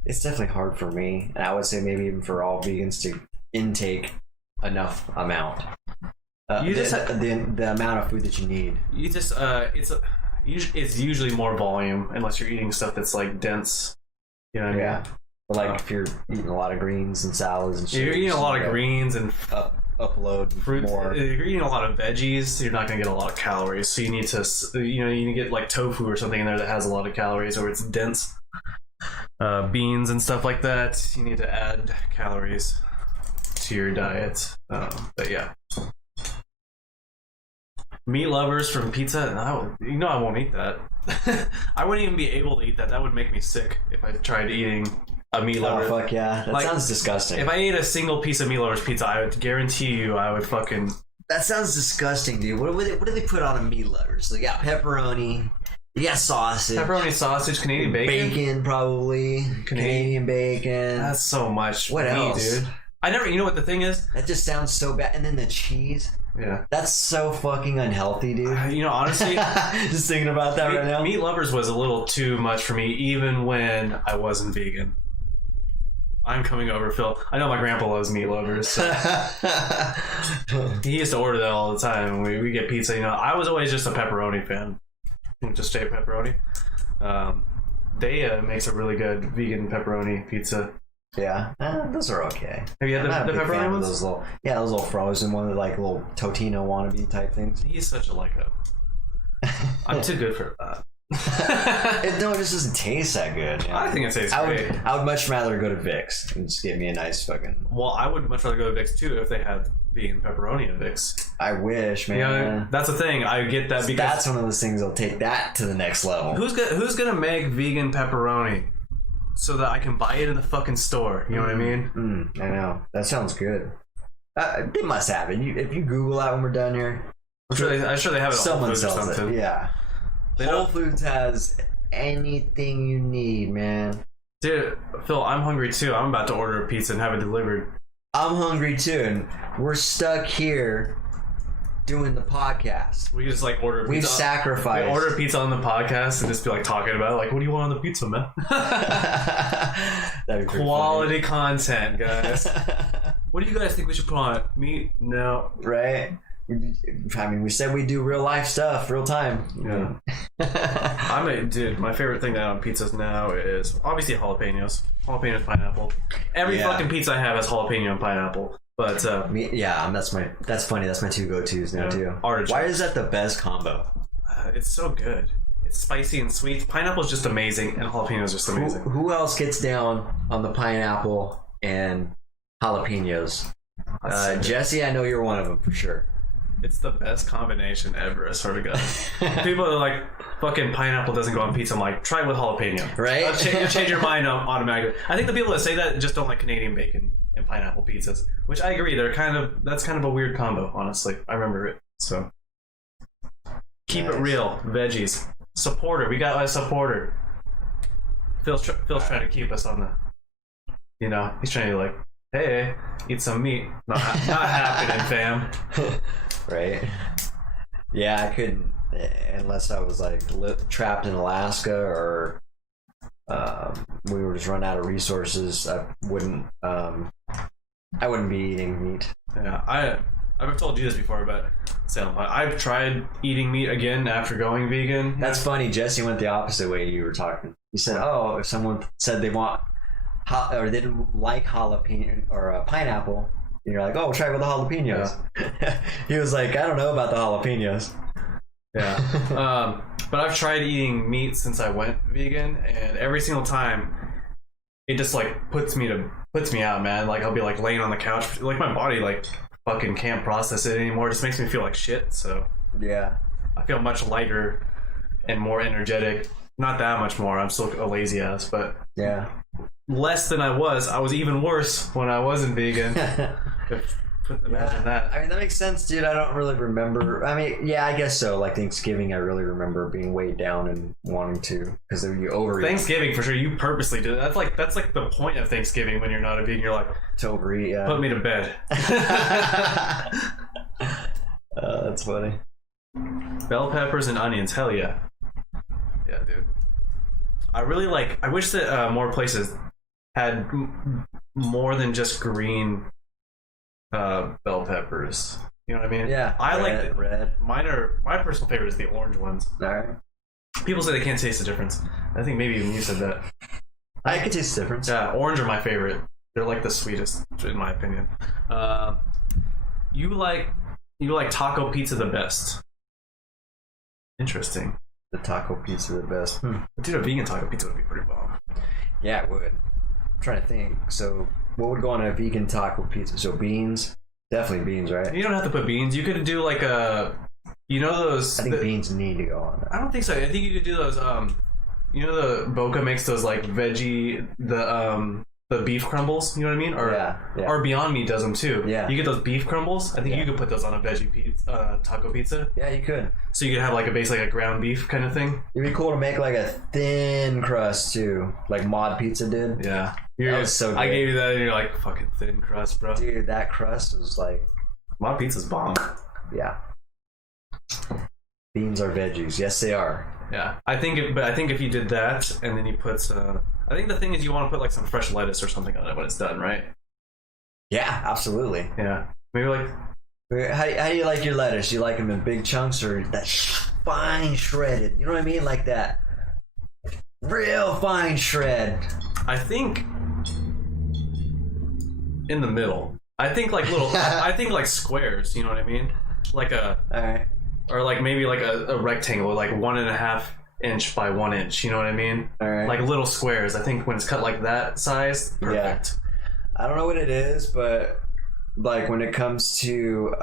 It's definitely hard for me, and I would say maybe even for all vegans to intake enough amount. You just the amount of food that you need. You just it's usually more volume unless you're eating stuff that's like dense. You know what I mean? Yeah. But like if you're eating a lot of greens and salads and shit. You're eating a lot of greens and upload fruit. More. You're eating a lot of veggies. You're not going to get a lot of calories. So you need to, you need to get like tofu or something in there that has a lot of calories, or it's dense. Beans and stuff like that. You need to add calories to your diet. But yeah. Meat lovers from pizza, no, you know I won't eat that. I wouldn't even be able to eat that. That would make me sick if I tried eating a meat lover. Oh fuck yeah, that sounds disgusting. If I ate a single piece of meat lover's pizza, I would guarantee you I would fucking. That sounds disgusting, dude. What do they put on a meat lover? So you got pepperoni, you got sausage, sausage, Canadian bacon, probably Canadian bacon. That's so much. What else, dude? I never. You know what the thing is? That just sounds so bad. And then the cheese. Yeah. That's so fucking unhealthy, dude. You know, honestly, just thinking about that right now. Meat lovers was a little too much for me, even when I wasn't vegan. I'm coming over, Phil. I know my grandpa loves meat lovers. So. He used to order that all the time. We get pizza. You know, I was always just a pepperoni fan, just straight pepperoni. They makes a really good vegan pepperoni pizza. Yeah, those are okay. Have you had the pepperoni ones? Those little frozen ones, like little Totino wannabe type things. He's such a I'm too good for that. It just doesn't taste that good. You know? I think it tastes great. I would much rather go to Vic's and just get me a nice fucking. Well, I would much rather go to Vic's too if they had vegan pepperoni at Vic's. I wish, man. You know, that's the thing. I get that because that's one of those things that'll take that to the next level. Who's gonna make vegan pepperoni so that I can buy it in the fucking store? You know what I mean? I know. That sounds good. They must have it. If you Google that when we're done here, I'm sure they have it at Whole Foods or sells something. It. Yeah. Whole Foods has anything you need, man. Dude, Phil, I'm hungry too. I'm about to order a pizza and have it delivered. I'm hungry too, and we're stuck here doing the podcast. We just like order a pizza. We've sacrificed. We order a pizza on the podcast and just be like talking about it. Like, what do you want on the pizza, man? That'd be quality content, guys. What do you guys think we should put on it? Meat? No. Right? I mean, we said we do real life stuff, real time. Yeah. Dude, my favorite thing on pizzas now is obviously jalapenos. Jalapenos, pineapple. Every fucking pizza I have has jalapeno and pineapple. But that's funny. That's my two go-tos now too. Artichoke. Why is that the best combo? It's so good. It's spicy and sweet. Pineapple is just amazing, and jalapeno is just amazing. Who else gets down on the pineapple and jalapenos. Jesse, I know you're one of them for sure. It's the best combination ever, I swear to God. People are like, fucking pineapple doesn't go on pizza. I'm like, try it with jalapeno. Right? You'll change your mind automatically. I think the people that say that just don't like Canadian bacon and pineapple pizzas, which I agree. That's kind of a weird combo, honestly. I remember it. So keep it real, veggies. Supporter. We got a supporter. Phil's trying to keep us on the, he's trying to like, hey, eat some meat. Not happening, fam. Right? Yeah, I couldn't, unless I was like trapped in Alaska or we were just run out of resources. I wouldn't be eating meat. Yeah, I've told you this before, but I've tried eating meat again after going vegan. That's funny. Jesse went the opposite way you were talking. He said, "Oh, if someone said they want or they didn't like jalapeno or pineapple, and you're like, oh, we'll try it with the jalapenos." Yeah. He was like, I don't know about the jalapenos. Yeah. But I've tried eating meat since I went vegan, and every single time, it just like puts me out, man. Like I'll be like laying on the couch, like my body like fucking can't process it anymore. It just makes me feel like shit. So yeah, I feel much lighter and more energetic. Not that much more. I'm still a lazy ass, but yeah, less than I was. I was even worse when I wasn't vegan. Imagine that. I mean, that makes sense, dude. I don't really remember. I mean, yeah, I guess so. Like Thanksgiving, I really remember being weighed down and wanting to, because you overeat. Thanksgiving, for sure. You purposely do that. That's like the point of Thanksgiving when you're not a vegan. You're like, to overeat, yeah. Put me to bed. That's funny. Bell peppers and onions. Hell yeah. Yeah, dude. I wish that more places had more than just green bell peppers. You know what I mean? Yeah. I like red. My personal favorite is the orange ones. All right. People say they can't taste the difference. I think maybe even you said that. I can taste the difference. Yeah, orange are my favorite. They're like the sweetest, in my opinion. You like taco pizza the best. Interesting. The taco pizza the best. Dude, a vegan taco pizza would be pretty bomb. Yeah, it would. I'm trying to think. So, what would go on a vegan taco pizza? So, beans? Definitely beans, right? You don't have to put beans. You could do like those... I think beans need to go on that. I don't think so. I think you could do those, the Boca makes those like veggie, the beef crumbles, you know what I mean? Or, yeah. Or Beyond Meat does them too. Yeah. You get those beef crumbles. I think you could put those on a veggie pizza, taco pizza. Yeah, you could. So you could have like a ground beef kind of thing. It'd be cool to make like a thin crust too, like Mod Pizza did. Yeah. That was so good. I gave you that and you're like, fucking thin crust, bro. Dude, that crust was like... Mod Pizza's bomb. Yeah. Beans are veggies. Yes, they are. Yeah. I think if you did that and then you put I think the thing is you want to put like some fresh lettuce or something on it when it's done, right? Yeah, absolutely. Yeah. Maybe like... How do you like your lettuce? You like them in big chunks or that fine shredded? You know what I mean? Like that real fine shred. I think in the middle. I think like little... I think like squares, you know what I mean? Like a... Alright. Or like maybe like a rectangle, like 1.5 inch by 1 inch, you know what I mean? Alright. Like little squares. I think when it's cut like that size, perfect. Yeah. I don't know what it is, but like when it comes to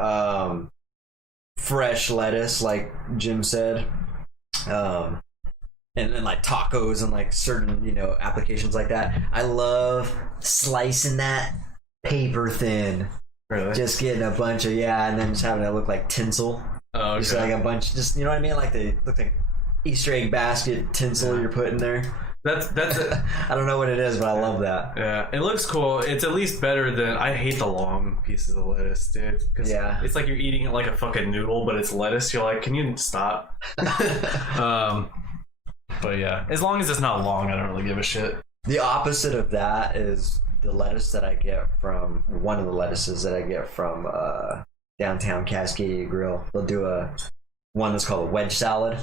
fresh lettuce, like Jim said, and like tacos and like certain, applications like that, I love slicing that paper thin. Really? Just getting a bunch of, and then just having it look like tinsel. Oh, okay. Just like a bunch, just, you know what I mean? Like they look like Easter egg basket tinsel you're putting there. That's it. I don't know what it is, but I love that. Yeah, it looks cool. It's at least better than... I hate the long pieces of lettuce, dude. Yeah. It's like you're eating it like a fucking noodle, but it's lettuce. You're like, can you stop? But yeah, as long as it's not long, I don't really give a shit. The opposite of that is the lettuce that I get from... One of the lettuces that I get from downtown Cascadia Grill. They'll do one that's called a wedge salad,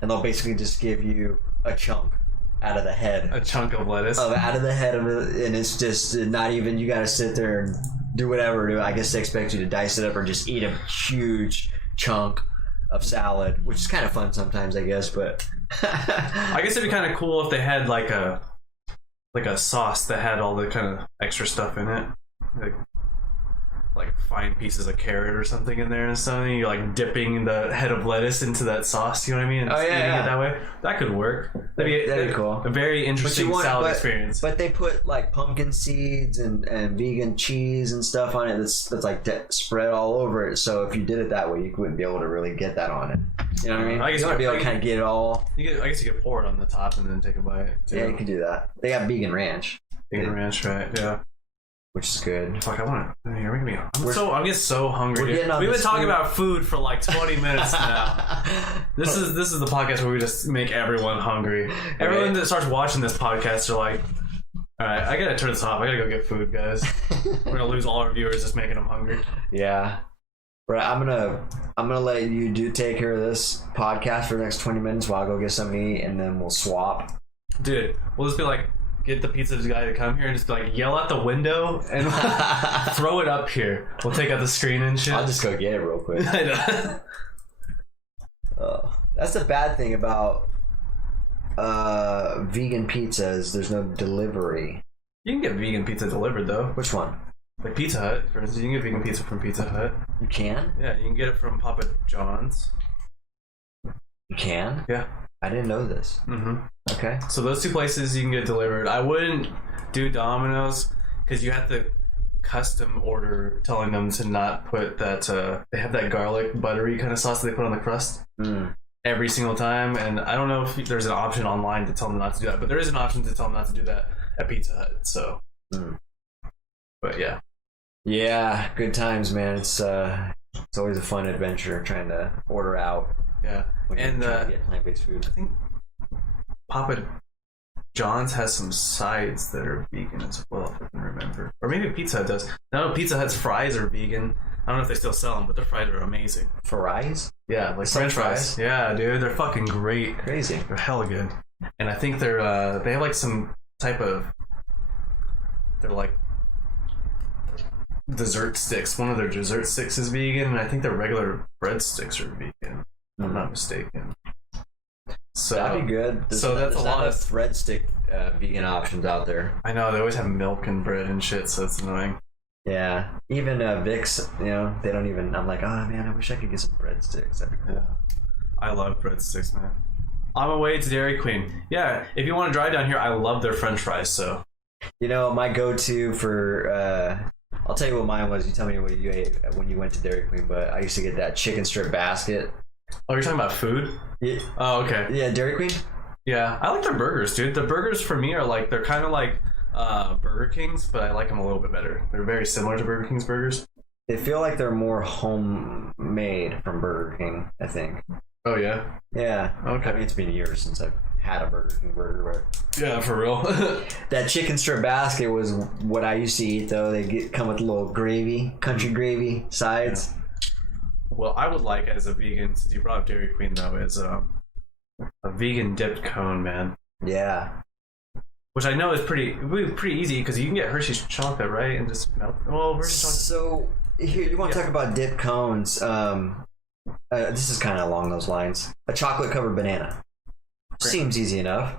and they'll basically just give you a chunk out of the head. A chunk of lettuce? Out of the head of it, and it's just not even... You gotta sit there and do whatever. I guess they expect you to dice it up or just eat a huge chunk of salad, which is kind of fun sometimes, I guess, but... I guess it'd be kind of cool if they had like a sauce that had all the kind of extra stuff in it. like fine pieces of carrot or something in there and something. You're like dipping the head of lettuce into that sauce. You know what I mean? And eating it that way. That could work. That'd be cool. A very interesting salad experience. But they put like pumpkin seeds and vegan cheese and stuff on it. That's like spread all over it. So if you did it that way, you wouldn't be able to really get that on it. You know what I mean? I guess you want to be able to kind of get it all. I guess you could pour it on the top and then take a bite. Too. Yeah, you can do that. They got vegan ranch. Vegan ranch, right? Yeah. Which is good. Fuck, I want to. You're making me. I'm getting so hungry. We've been talking about food for like 20 minutes now. This is the podcast where we just make everyone hungry. Everyone that starts watching this podcast are like, all right, I gotta turn this off. I gotta go get food, guys. We're gonna lose all our viewers just making them hungry. Yeah. Right, I'm gonna let you take care of this podcast for the next 20 minutes while I go get something to eat, and then we'll swap. Dude, we'll just be like, get the pizza guy to come here and just be like, yell out the window and throw it up here. We'll take out the screen and shit. I'll just go get it real quick. I know. That's the bad thing about vegan pizzas. There's no delivery. You can get vegan pizza delivered though. Which one? Like Pizza Hut, for instance. You can get vegan pizza from Pizza Hut. You can? Yeah, you can get it from Papa John's. You can? Yeah. I didn't know this. Mm-hmm. Okay. So those two places you can get delivered. I wouldn't do Domino's because you have to custom order, telling them to not put that. They have that garlic buttery kind of sauce that they put on the crust every single time, and I don't know if there's an option online to tell them not to do that, but there is an option to tell them not to do that at Pizza Hut. So, but yeah. Yeah, good times, man. It's always a fun adventure trying to order out. Yeah, and trying to get plant-based food. I think Papa John's has some sides that are vegan as well, if I can remember. Or maybe Pizza Hut does. No, Pizza Hut's fries are vegan. I don't know if they still sell them, but their fries are amazing. Fries? Yeah, like French fries. Yeah, dude, they're fucking great. Crazy. They're hella good. And I think they're they have like some type of, they're like dessert sticks. One of their dessert sticks is vegan, and I think their regular breadsticks are vegan. If I'm not mistaken. So that'd be good. There's that's a lot of breadstick vegan options out there. I know they always have milk and bread and shit, so it's annoying. Yeah, even Vicks, they don't even. I'm like, oh man, I wish I could get some breadsticks. That'd be cool. Yeah. I love breadsticks, man. On my way to Dairy Queen. Yeah, if you want to drive down here, I love their French fries. So, my go-to for. I'll tell you what mine was. You tell me what you ate when you went to Dairy Queen, but I used to get that chicken strip basket. Oh, you're talking about food? Yeah. Oh, okay. Yeah, Dairy Queen? Yeah, I like their burgers, dude. The burgers for me are like, they're kind of like Burger King's, but I like them a little bit better. They're very similar to Burger King's burgers. They feel like they're more homemade from Burger King, I think. Oh, yeah? Yeah. Okay. I mean, it's been years since I've had a Burger King burger. Yeah, for real. That chicken strip basket was what I used to eat, though. They come with a little gravy, country gravy sides. Yeah. Well, I would like, as a vegan, since you brought up Dairy Queen, though, is a vegan dipped cone, man. Yeah. Which I know is pretty easy, because you can get Hershey's chocolate, right? And just melt. Well, Hershey's chocolate. So, here, you want to talk about dipped cones. This is kind of along those lines. A chocolate-covered banana. Great. Seems easy enough.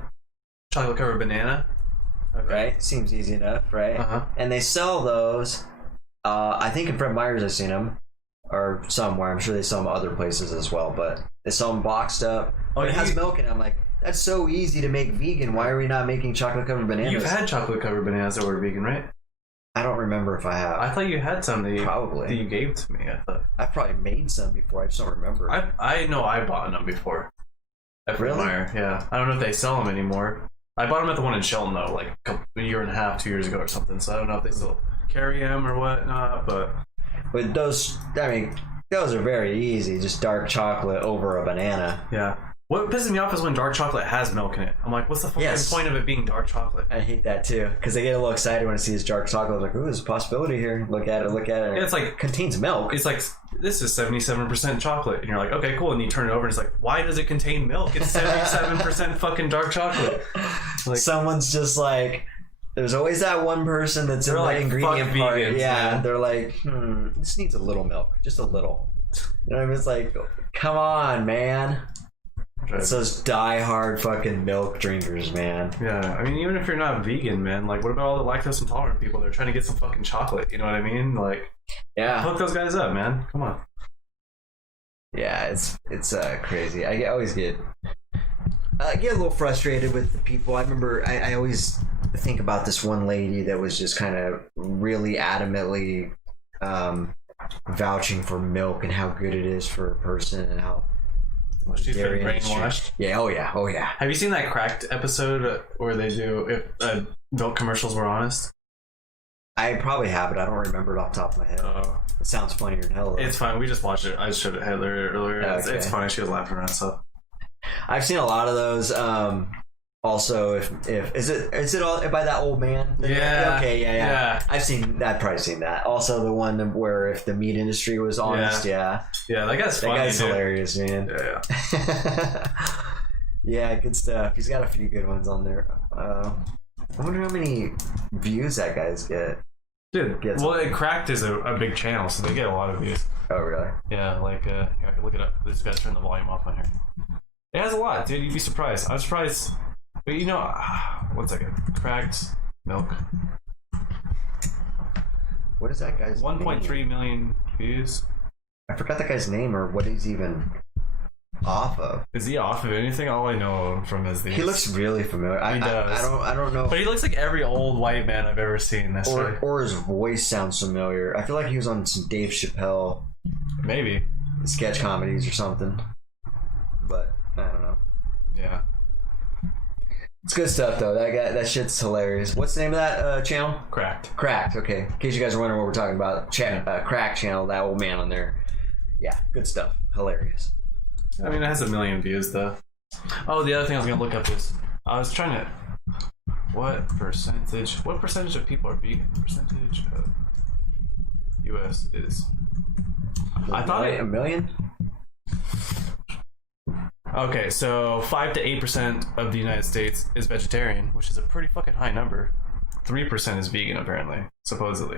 Chocolate-covered banana? Okay. Right? Seems easy enough, right? Uh-huh. And they sell those, I think in Fred Meyer's I've seen them. Or somewhere. I'm sure they sell them other places as well, but they sell them boxed up. Oh, it has milk in it. I'm like, that's so easy to make vegan. Why are we not making chocolate-covered bananas? You've had chocolate-covered bananas that were vegan, right? I don't remember if I have. I thought you had some that probably you gave to me. I thought I've probably made some before. I just don't remember. I know I bought them before. At Fred Meyer, yeah. I don't know if they sell them anymore. I bought them at the one in Shelton though, like a year and a half, 2 years ago or something. So I don't know if they still carry them or whatnot, but those, I mean, those are very easy. Just dark chocolate over a banana. Yeah. What pisses me off is when dark chocolate has milk in it. I'm like, what's the fucking point of it being dark chocolate? I hate that too, because they get a little excited when I see this dark chocolate. Like, ooh, there's a possibility here. Look at it. Yeah, it's like, it contains milk. It's like, this is 77% chocolate. And you're like, okay, cool. And you turn it over and it's like, why does it contain milk? It's 77% fucking dark chocolate. Like, someone's just like, there's always that one person that's in the like, ingredient part. Vegans, yeah, they're like, this needs a little milk. Just a little. You know what I mean? It's like, come on, man. It's those die-hard fucking milk drinkers, man. Yeah, I mean, even if you're not vegan, man, like, what about all the lactose intolerant people? They're trying to get some fucking chocolate. You know what I mean? Like, yeah, hook those guys up, man. Come on. Yeah, it's crazy. I always get a little frustrated with the people. I remember I always think about this one lady that was just kind of really adamantly vouching for milk and how good it is for a person and how. Well, she's been brainwashed. Yeah, oh yeah. Have you seen that Cracked episode where they do if milk commercials were honest? I probably have it. I don't remember it off the top of my head. It sounds funnier than hell, though. It's fine. We just watched it. I just showed it Heather earlier. Okay. It's funny. She was laughing around stuff. I've seen a lot of those. Also, if is it all by that old man? Yeah. Okay. Yeah. I've probably seen that. Also, the one where if the meat industry was honest. Yeah. Yeah, that guy's funny. That guy's hilarious, man. Yeah. Yeah, good stuff. He's got a few good ones on there. I wonder how many views that guy's get. Dude, Cracked is a big channel, so they get a lot of views. Oh, really? Yeah, like, here, I can look it up. I just gotta turn the volume off on here. It has a lot, dude. You'd be surprised. I was surprised. But you know, 1 second. Cracked milk. What is that guy's 1.3 million views. I forgot that guy's name or what he's even off of. Is he off of anything? All I know from is these. He looks really familiar. He does. I don't know. But he looks like every old white man I've ever seen. That's right. Or his voice sounds familiar. I feel like he was on some Dave Chappelle. Maybe. Sketch comedies or something. But I don't know. Yeah. It's good stuff though. That shit's hilarious. What's the name of that channel? Cracked. Okay. In case you guys are wondering what we're talking about, Crack channel. That old man on there. Yeah, good stuff. Hilarious. I mean, it has 1 million views though. Oh, the other thing I was gonna look up is I was trying to. What percentage of people are vegan? Percentage of U.S. is. I thought $1 million. Okay, so 5 to 8% of the United States is vegetarian, which is a pretty fucking high number. 3% is vegan, apparently, supposedly.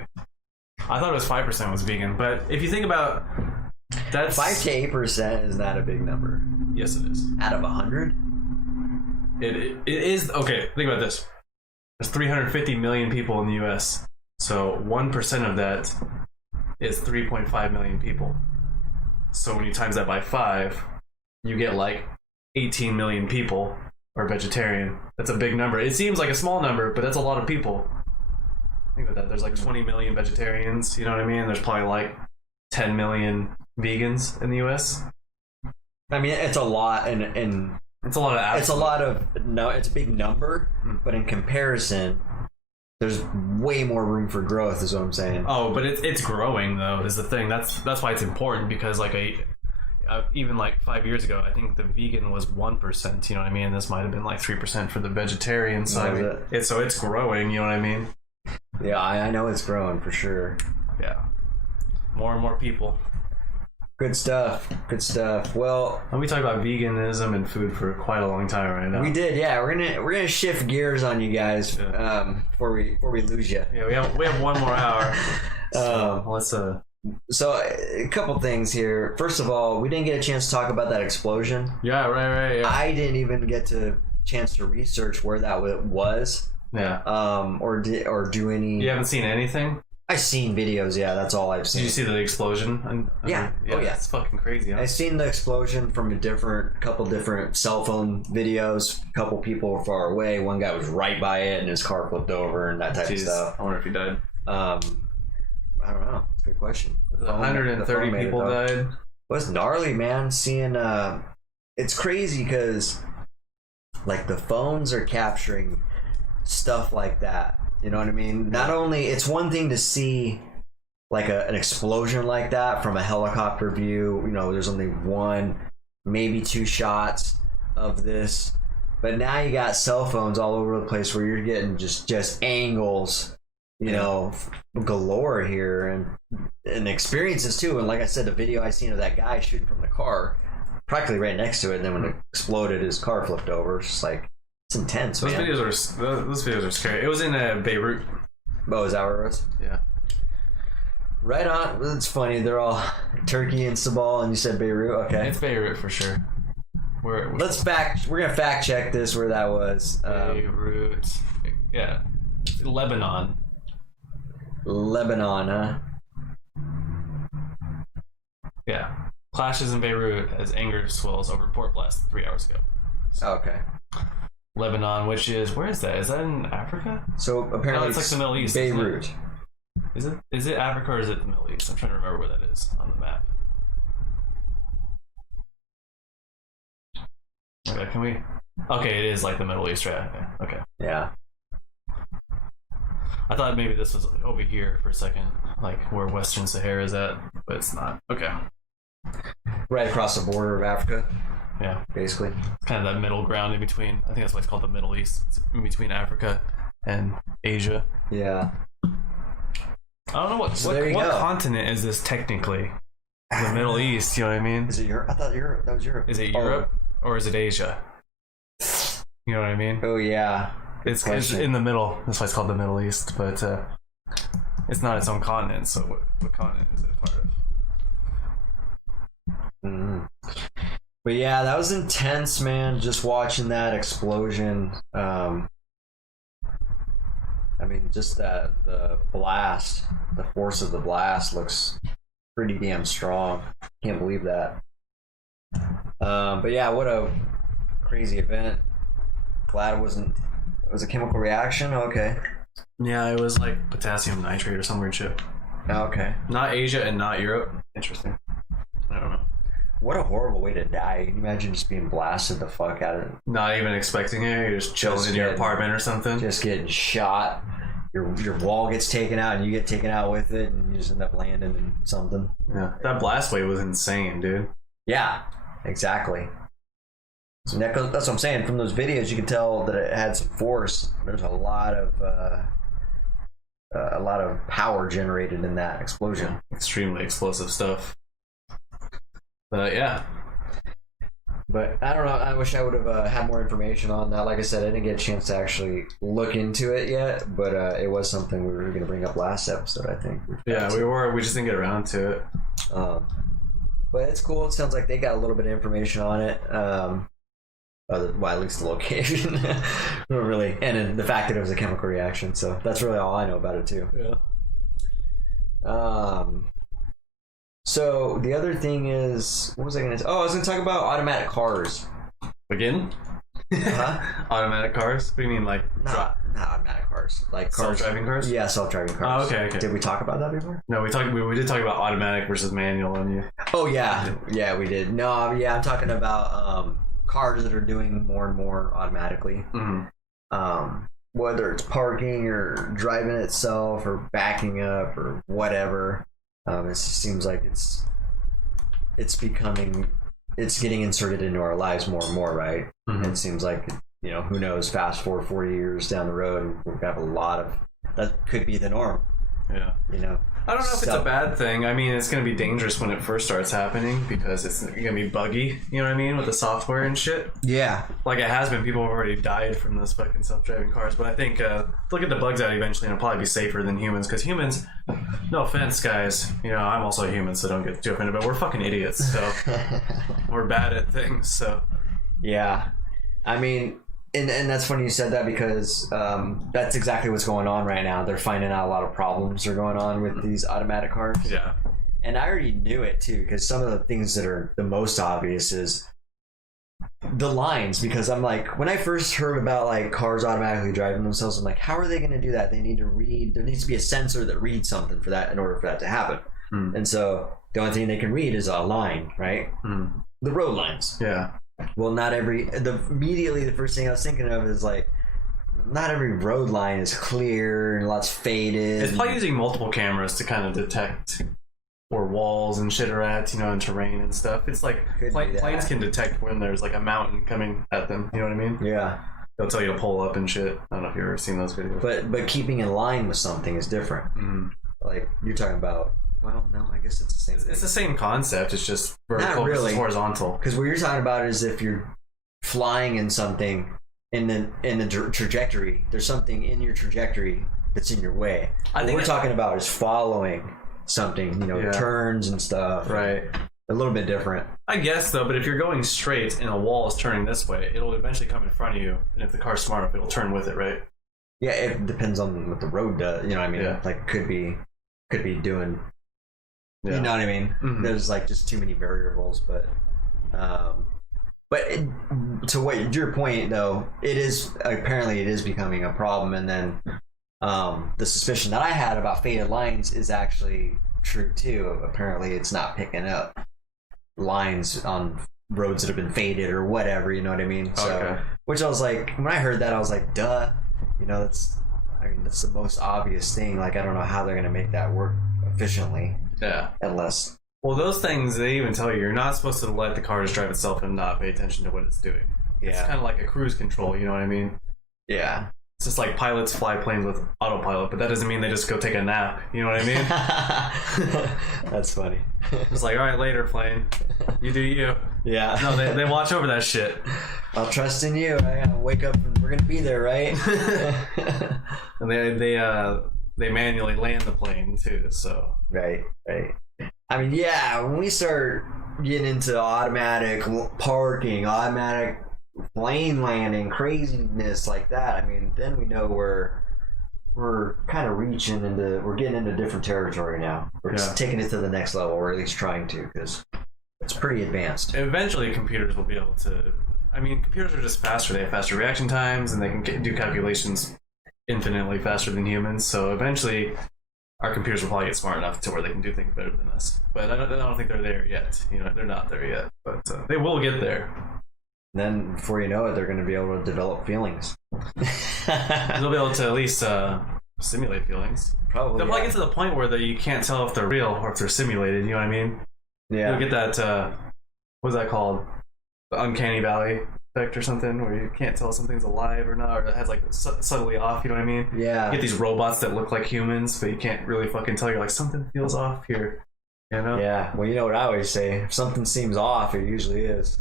I thought it was 5% was vegan, but if you think about that's 5 to 8% is not a big number. Yes, it is. Out of 100, it is. Okay, think about this. There's 350 million people in the U.S., so 1% of that is 3.5 million people. So when you times that by 5. You get like 18 million people are vegetarian. That's a big number. It seems like a small number, but that's a lot of people. Think about that. There's like 20 million vegetarians, you know what I mean? There's probably like 10 million vegans in the US. I mean, it's a lot, and it's a lot of it's a big number, but in comparison, there's way more room for growth, is what I'm saying. Oh, but it's growing though, is the thing. That's why it's important, because like even like 5 years ago, I think the vegan was 1%. You know what I mean? This might have been like 3% for the vegetarian side. So it's growing. You know what I mean? Yeah, I know it's growing for sure. Yeah, more and more people. Good stuff. Well, and we talked about veganism and food for quite a long time right now. We did, yeah. We're gonna shift gears on you guys before we lose you. Yeah, we have 1 more hour. Let's So a couple things here. First of all, we didn't get a chance to talk about that explosion. Yeah, right. Yeah. I didn't even get a chance to research where that was. Yeah. Or do any. You haven't seen anything? I've seen videos. Yeah, that's all I've seen. Did you see the explosion? Yeah. Oh yeah. It's fucking crazy. Huh? I've seen the explosion from a couple different cell phone videos. A couple people were far away. One guy was right by it, and his car flipped over, and that type of stuff. I wonder if he died. I don't know. It's a good question. 130 people died. It was gnarly, man. Seeing it's crazy because like the phones are capturing stuff like that. You know what I mean? Not only it's one thing to see like an explosion like that from a helicopter view. You know, there's only 1, maybe 2 shots of this, but now you got cell phones all over the place where you're getting just angles. You know, galore here, and experiences too. And like I said, the video I seen of that guy shooting from the car, practically right next to it, and then when it exploded, his car flipped over. It's just like it's intense. Those man. Those videos are scary. It was in Beirut. Oh, is that where it was? Yeah. Right on. It's funny. They're all Turkey and Sabal, and you said Beirut. Okay. It's Beirut for sure. We're gonna fact check this where that was. Beirut. Yeah. Lebanon. Lebanon, huh? Yeah. Clashes in Beirut as anger swells over port blast 3 hours ago. Okay. Lebanon, which is, where is that? Is that in Africa? So apparently No, it's like the Middle East. Beirut. Is it Africa or is it the Middle East? I'm trying to remember where that is on the map. Okay, can we? Okay, it is like the Middle East, right? Okay. Yeah. I thought maybe this was over here for a second, like where Western Sahara is at, but it's not. Okay. Right across the border of Africa, Yeah. basically. It's kind of that middle ground in between. I think that's why it's called the Middle East. It's in between Africa and Asia. Yeah. I don't know what continent is this technically. The Middle East, you know what I mean? Is it Europe? I thought Europe. That was Europe. Is it Europe or is it Asia? You know what I mean? Oh yeah. It's in the middle. That's why it's called the Middle East, but it's not its own continent. So what continent is it a part of? But yeah, that was intense, man. Just watching that explosion. I mean, just the blast, the force of the blast looks pretty damn strong. Can't believe that. But yeah, what a crazy event. Glad it wasn't. It was a chemical reaction. Okay. Yeah, it was like potassium nitrate or some weird shit. Okay. Not Asia and not Europe. Interesting. I don't know. What a horrible way to die. Can you imagine just being blasted the fuck out of it? Not even expecting it. You're just chilling in your apartment or something. Just getting shot. Your wall gets taken out and you get taken out with it and you just end up landing in something. Yeah. That blast wave was insane, dude. Yeah, exactly. So that's what I'm saying. From those videos, you can tell that it had some force. There's a lot of power generated in that explosion. Extremely explosive stuff. But yeah. But I don't know. I wish I would have had more information on that. Like I said, I didn't get a chance to actually look into it yet. But it was something we were going to bring up last episode, I think. Yeah, we were. We just didn't get around to it. But it's cool. It sounds like they got a little bit of information on it. Well, at least the location. Really. And then the fact that it was a chemical reaction. So that's really all I know about it, too. Yeah. So the other thing is, what was I going to say? Oh, I was going to talk about automatic cars. Again? Huh? Automatic cars? What do you mean, like? Not automatic cars. Like cars. Self-driving cars? Yeah, self-driving cars. Oh, okay. Did we talk about that before? No, we did talk about automatic versus manual, and you. Oh yeah, yeah, we did. No, yeah, I'm talking about cars that are doing more and more automatically. Mm-hmm. Whether it's parking or driving itself or backing up or whatever. It just seems like it's getting inserted into our lives more and more, right? Mm-hmm. And it seems like, who knows, fast forward 40 years down the road, we're going to have a lot of, that could be the norm. Yeah. I don't know if it's a bad thing. I mean, it's going to be dangerous when it first starts happening because it's going to be buggy, you know what I mean, with the software and shit. Yeah. Like it has been. People have already died from those fucking self-driving cars. But I think, look at the bugs out eventually and it'll probably be safer than humans. Because humans, no offense, guys, I'm also a human, so don't get too offended, but we're fucking idiots. So we're bad at things, so. Yeah. I mean, and that's funny you said that because that's exactly what's going on right now. They're finding out a lot of problems are going on with these automatic cars. Yeah. And I already knew it too, because some of the things that are the most obvious is the lines. Because I'm like, when I first heard about like cars automatically driving themselves, I'm like, how are they going to do that? They need to read. There needs to be a sensor that reads something for that in order for that to happen. And so the only thing they can read is a line, right? The road lines. Yeah. Well, immediately the first thing I was thinking of is like, not every road line is clear and lots faded. It's probably using multiple cameras to kind of detect where walls and shit are at, and terrain and stuff. It's like planes can detect when there's like a mountain coming at them. You know what I mean? Yeah. They'll tell you to pull up and shit. I don't know if you've ever seen those videos. But keeping in line with something is different. Mm-hmm. Like you're talking about. Well, no, I guess it's the same thing. It's the same concept. It's just vertical versus horizontal. Because what you're talking about is if you're flying in something in the trajectory, there's something in your trajectory that's in your way. What we're talking about is following something, turns and stuff. Right. A little bit different. I guess though, but if you're going straight and a wall is turning this way, it'll eventually come in front of you, and if the car's smart enough, it'll turn with it, right? Yeah, it depends on what the road does. You know what I mean? Yeah. Like could be doing. Yeah. You know what I mean? Mhm. There's like just too many variables, but to what your point though, it is becoming a problem, and then the suspicion that I had about faded lines is actually true too. Apparently, it's not picking up lines on roads that have been faded or whatever. You know what I mean? So, Okay. which I was like, when I heard that, I was like, duh. You know, that's the most obvious thing. Like, I don't know how they're gonna make that work efficiently Yeah. unless. Well, those things, they even tell you you're not supposed to let the car just drive itself and not pay attention to what it's doing. It's kind of like a cruise control, you know what I mean? Yeah. It's just like pilots fly planes with autopilot, but that doesn't mean they just go take a nap, you know what I mean? That's funny. It's like, all right, later, plane. You do you. Yeah. No, they watch over that shit. I'll trust in you. I gotta wake up and we're gonna be there, right? And they manually land the plane, too, so. Right. I mean, yeah, when we start getting into automatic parking, automatic plane landing, craziness like that, I mean, then we know we're kind of we're getting into different territory now. We're just taking it to the next level, or at least trying to, because it's pretty advanced. Eventually, computers will be able to. I mean, computers are just faster. They have faster reaction times, and they can do calculations infinitely faster than humans. So eventually, our computers will probably get smart enough to where they can do things better than us. But I don't think they're there yet. You know, they're not there yet. But they will get there. And then, before you know it, they're going to be able to develop feelings. They'll be able to at least simulate feelings. Probably. They'll probably get to the point where you can't tell if they're real or if they're simulated. You know what I mean? Yeah. You'll get that. What's that called? The uncanny valley effect or something, where you can't tell if something's alive or not, or it has like subtly off. You know what I mean? Yeah. You get these robots that look like humans, but you can't really fucking tell. You're like, something feels off here. You know? Yeah. Well, you know what I always say: if something seems off, it usually is.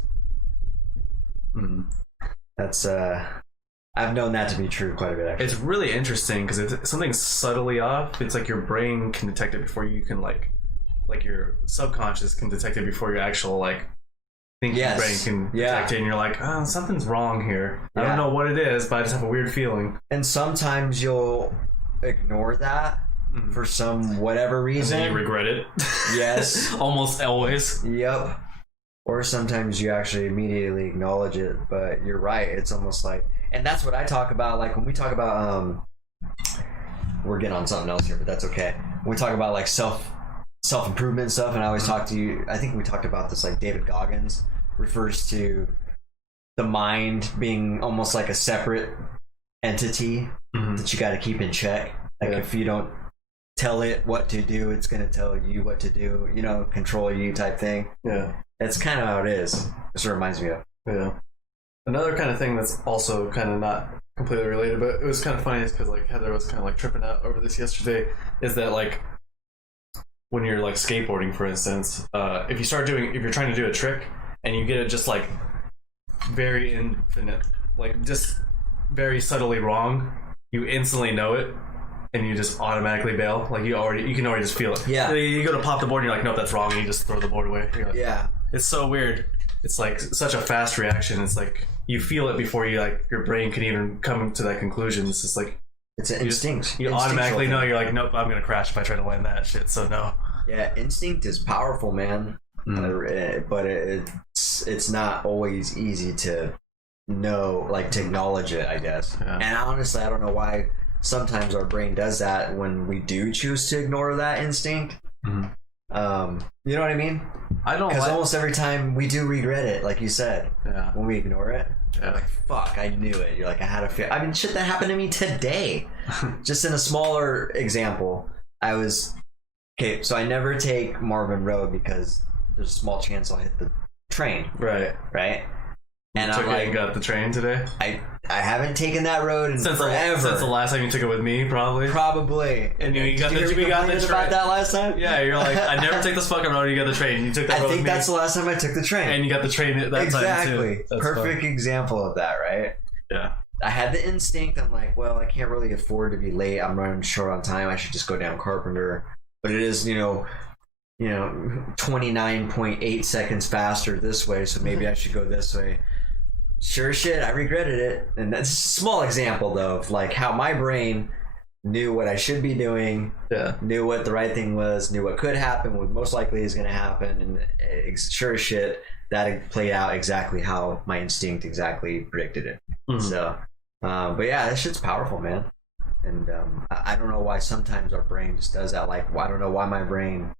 That's I've known that to be true quite a bit, actually. It's really interesting because if something's subtly off, it's like your brain can detect it before you can like your subconscious can detect it before your actual thinking brain can detect it, and you're like, oh, something's wrong here. I don't know what it is, but I just have a weird feeling. And sometimes you'll ignore that for some whatever reason. And then you regret it. Yes. Almost always. Yep. Or sometimes you actually immediately acknowledge it, but you're right. It's almost like, and that's what I talk about. Like when we talk about, we're getting on something else here, but that's okay. When we talk about like self-improvement stuff, and I always talk to you, I think we talked about this, like David Goggins refers to the mind being almost like a separate entity that you got to keep in check. Like if you don't tell it what to do, it's going to tell you what to do, you know, control you type thing. Yeah. That's kind of how it is. This reminds me of. Yeah. Another kind of thing that's also kind of not completely related, but it was kind of funny is because like Heather was kind of like tripping out over this yesterday, is that like when you're like skateboarding, for instance, if you're trying to do a trick and you get it just like very infinite, like just very subtly wrong, you instantly know it and you just automatically bail. Like you can already just feel it. Yeah. You go to pop the board and you're like, nope, that's wrong, and you just throw the board away. You're like, Yeah. it's so weird. It's like such a fast reaction. It's like you feel it before you your brain can even come to that conclusion. It's just like it's an instinct. You automatically know. You're like, nope, I'm gonna crash if I try to land that shit. So no. Yeah, instinct is powerful, man. But it's not always easy to know, like to acknowledge it, I guess. Yeah. And honestly, I don't know why sometimes our brain does that when we do choose to ignore that instinct. You know what I mean? I don't, because almost every time we do regret it, like you said. Yeah. When we ignore it, yeah. Like fuck, I knew it. You're like, I had a fear. I mean, shit that happened to me today. Just in a smaller example, I was okay. So I never take Marvin Road because there's a small chance I'll hit the train. Right. And you I'm like, and got the train today. I haven't taken that road in forever. Since the last time you took it with me, probably. And you got the train about that last time. Yeah, you're like, I never take this fucking road. You got the train. You took that road. I think with me. that's the last time I took the train. And you got the train that time too. Exactly. Perfect example of that, right? Yeah. I had the instinct. I'm like, well, I can't really afford to be late. I'm running short on time. I should just go down Carpenter. But it is, 29.8 seconds faster this way, so maybe I should go this way. Sure shit, I regretted it. And that's a small example though of like how my brain knew what I should be doing, knew what the right thing was, knew what could happen, what most likely is going to happen, and sure as shit, that played out exactly how my instinct exactly predicted it. So, but yeah, that shit's powerful, man. And I don't know why sometimes our brain just does that. Like, I don't know why my brain,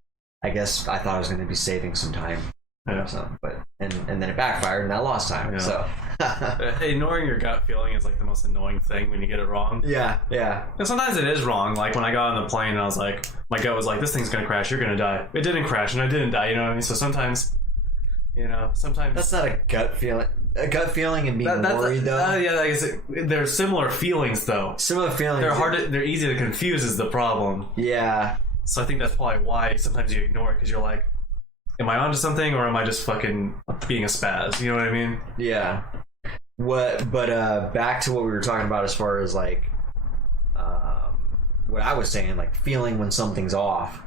I guess I thought I was going to be saving some time. Yeah. But and then it backfired and I lost time. Yeah. So ignoring your gut feeling is like the most annoying thing when you get it wrong. Yeah. And sometimes it is wrong. Like when I got on the plane and I was like, my gut was like, this thing's gonna crash, you're gonna die. It didn't crash and I didn't die, you know what I mean? So sometimes that's not a gut feeling. A gut feeling and being worried though. They're similar feelings though. Similar feelings. They're easy to confuse is the problem. Yeah. So I think that's probably why sometimes you ignore it, because you're like, am I onto something or am I just fucking being a spaz? You know what I mean? Yeah. But back to what we were talking about as far as like what I was saying, like feeling when something's off.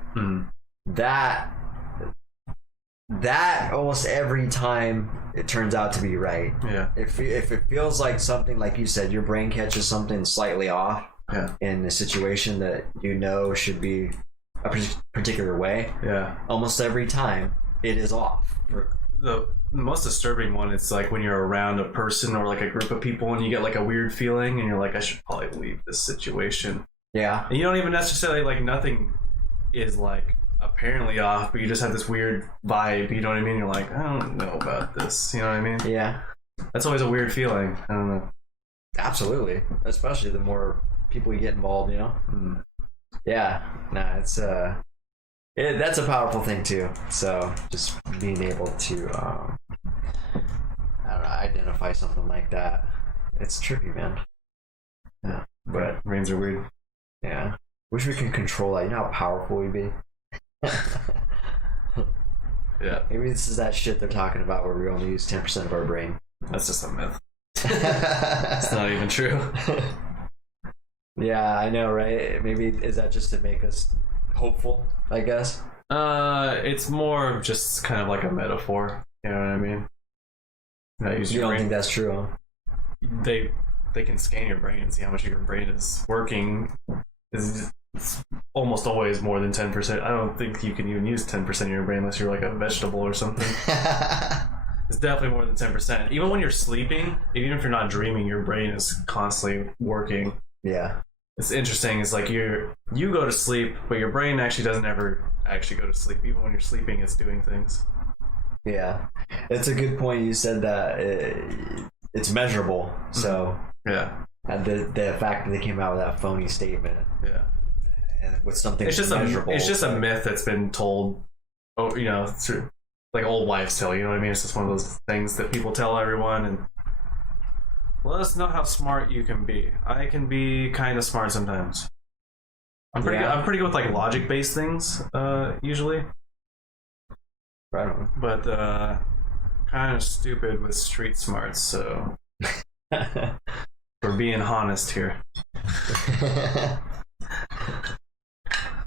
That almost every time it turns out to be right. Yeah. If it feels like something, like you said, your brain catches something slightly off in a situation that should be a particular way. Yeah. Almost every time it is off. The most disturbing one, it's like when you're around a person or like a group of people and you get like a weird feeling and you're like, I should probably leave this situation. Yeah. And you don't even necessarily, like, nothing is like apparently off, but you just have this weird vibe, you know what I mean? You're like, I don't know about this, you know what I mean? Yeah. That's always a weird feeling. I don't know. Absolutely. Especially the more people you get involved, Yeah. Nah, it's that's a powerful thing too. So just being able to I don't know, identify something like that. It's trippy, man. Yeah. But brains are weird. Yeah. Wish we could control that. You know how powerful we'd be? Yeah. Maybe this is that shit they're talking about where we only use 10% of our brain. That's just a myth. It's not even true. Yeah, I know, right? Maybe is that just to make us hopeful, I guess? It's more of just kind of like a metaphor. You know what I mean? You don't think that's true, huh? They can scan your brain and see how much of your brain is working. It's almost always more than 10%. I don't think you can even use 10% of your brain unless you're like a vegetable or something. It's definitely more than 10%. Even when you're sleeping, even if you're not dreaming, your brain is constantly working. Yeah. It's interesting. It's like you go to sleep, but your brain actually doesn't ever actually go to sleep. Even when you're sleeping, it's doing things. Yeah. It's a good point. You said that it's measurable. So yeah. The fact that they came out with that phony statement. Yeah. And with something it's just measurable. It's just a myth that's been told, through like old wives' tale. You know what I mean? It's just one of those things that people tell everyone and let us know how smart you can be. I can be kind of smart sometimes. I'm pretty good. I'm pretty good with like logic-based things, usually. Right on. But kind of stupid with street smarts. So we're being honest here.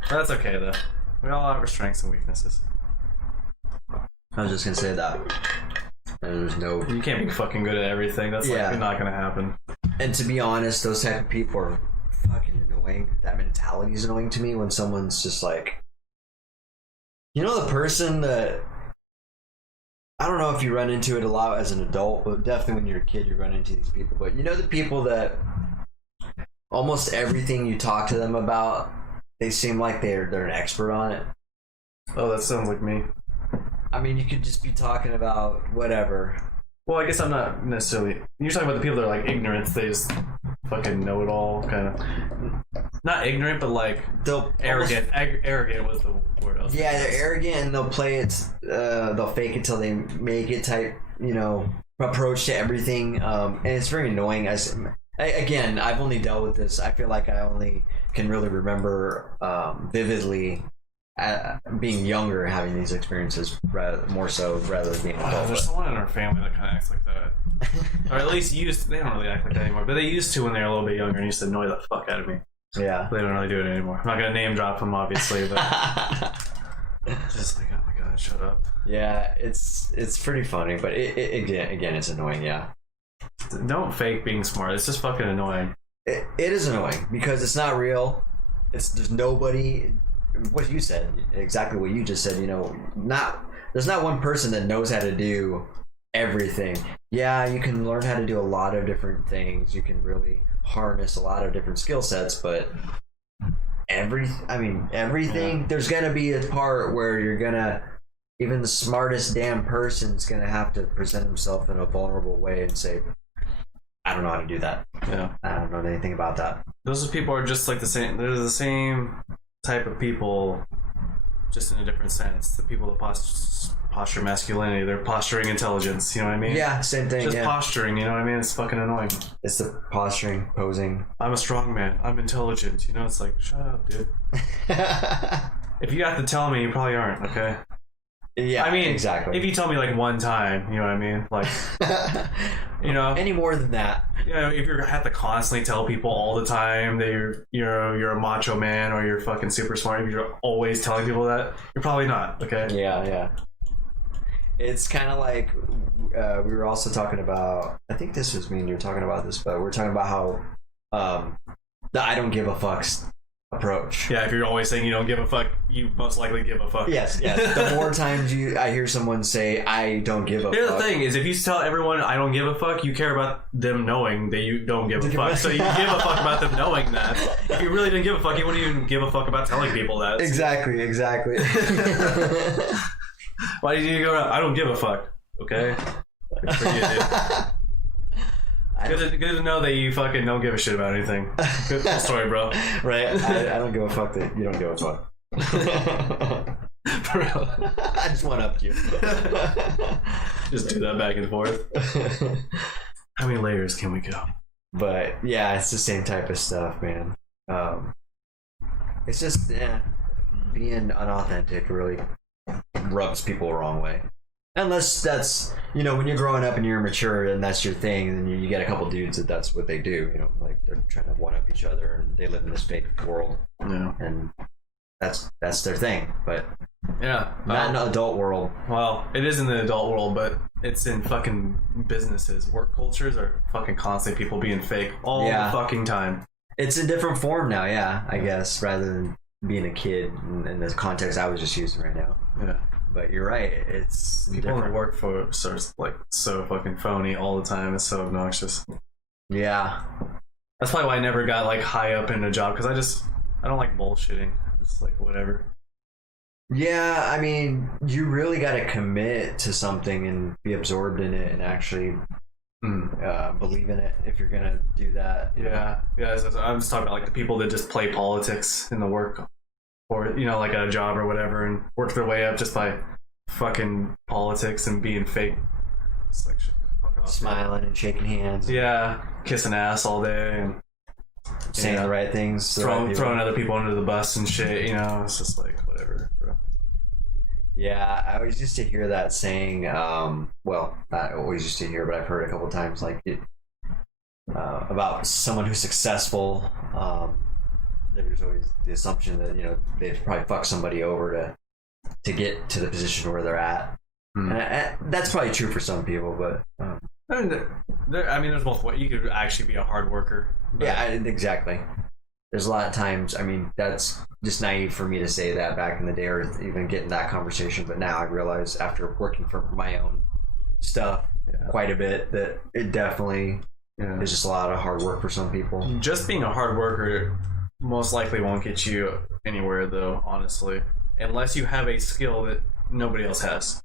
That's okay though. We all have our strengths and weaknesses. I was just gonna say that. You can't be fucking good at everything. That's like not gonna happen. And to be honest, those type of people are fucking annoying. That mentality is annoying to me when someone's just like, the person that, I don't know if you run into it a lot as an adult, but definitely when you're a kid you run into these people. But the people that almost everything you talk to them about, they seem like they're an expert on it. Oh, that sounds like me. I mean, you could just be talking about whatever. Well, I guess I'm not necessarily... You're talking about the people that are like ignorant. They just fucking know it all, kind of. Not ignorant, but like arrogant. Arrogant was the word I was Yeah, they're arrogant and they'll play it. They'll fake it till they make it type, approach to everything. And it's very annoying. Again, I've only dealt with this. I feel like I only can really remember vividly being younger, having these experiences more so rather than being adult. There's someone in our family that kind of acts like that, or at least they don't really act like that anymore, but they used to when they were a little bit younger and used to annoy the fuck out of me. Yeah, they don't really do it anymore. I'm not gonna name drop them, obviously, but Just like, oh my god, shut up. Yeah, it's pretty funny, but it again, it's annoying. Yeah, Don't fake being smart. It's just fucking annoying. it is annoying because it's not real. There's nobody. What you said, exactly what you just said. You know, there's not one person that knows how to do everything. Yeah, you can learn how to do a lot of different things. You can really harness a lot of different skill sets, but everything. Yeah. There's gonna be a part where even the smartest damn person's gonna have to present himself in a vulnerable way and say, I don't know how to do that. Yeah. I don't know anything about that. Those people are just like the same. They're the same type of people, just in a different sense. The people that posture masculinity, they're posturing intelligence. You know what I mean? Yeah, same thing. Just Yeah. posturing. You know what I mean? It's fucking annoying. It's the posturing, posing. I'm a strong man. I'm intelligent. You know, it's like, shut up, dude. If you have to tell me, you probably aren't. Okay. Yeah, I mean, exactly. If you tell me like one time, you know what I mean? Like, you know, any more than that. you know, if you have to constantly tell people all the time that you're a macho man or you're fucking super smart, if you're always telling people that, you're probably not. Okay. Yeah. It's kind of like we were also talking about. I think this was me and you were talking about this, but we're talking about how the I don't give a fucks approach. Yeah, if you're always saying you don't give a fuck, you most likely give a fuck. Yes. The more times I hear someone say I don't give a Here's fuck. the thing is, if you tell everyone I don't give a fuck, you care about them knowing that you don't give a fuck. So you give a fuck about them knowing that. If you really didn't give a fuck, you wouldn't even give a fuck about telling people that. Exactly. Why did you go around? I don't give a fuck. Okay. Good for you, dude. Good to know that you fucking don't give a shit about anything. Good cool story, bro. Right. I don't give a fuck that you don't give a fuck. For real. I just went up to you. Just do that back and forth. How many layers can we go? But yeah, it's the same type of stuff, man. It's just being unauthentic really rubs people the wrong way. Unless that's, when you're growing up and you're mature and that's your thing, and then you get a couple dudes that's what they do, like they're trying to one up each other and they live in this fake world. Yeah. And that's their thing. But yeah, not in an adult world. Well, it is in the adult world, but it's in fucking businesses. Work cultures are fucking constant people being fake all the fucking time. It's a different form now, I guess, rather than being a kid in the context I was just using right now. Yeah. But you're right, it's people different. in work for so fucking phony all the time. It's so obnoxious. Yeah. That's probably why I never got like high up in a job, because I don't like bullshitting. It's like whatever. Yeah, I mean, you really got to commit to something and be absorbed in it and actually believe in it if you're gonna do that. Yeah. I'm just talking about like the people that just play politics in the work, or like at a job or whatever, and work their way up just by fucking politics and being fake. It's like shit, fuck off. Smiling and shaking hands. Yeah, kissing ass all day and saying the right things. Throwing other people under the bus and shit. It's just like whatever, bro. Yeah, I always used to hear that saying. Well, not always used to hear, but I've heard it a couple times. Like about someone who's successful. There's always the assumption that they've probably fucked somebody over to get to the position where they're at. And that's probably true for some people, but there's multiple ways. You could actually be a hard worker. Yeah, exactly. There's a lot of times. I mean, that's just naive for me to say that back in the day, or even get in that conversation. But now I realize, after working for my own stuff quite a bit, that it definitely is just a lot of hard work for some people. Just being a hard worker most likely won't get you anywhere, though, honestly, unless you have a skill that nobody else has.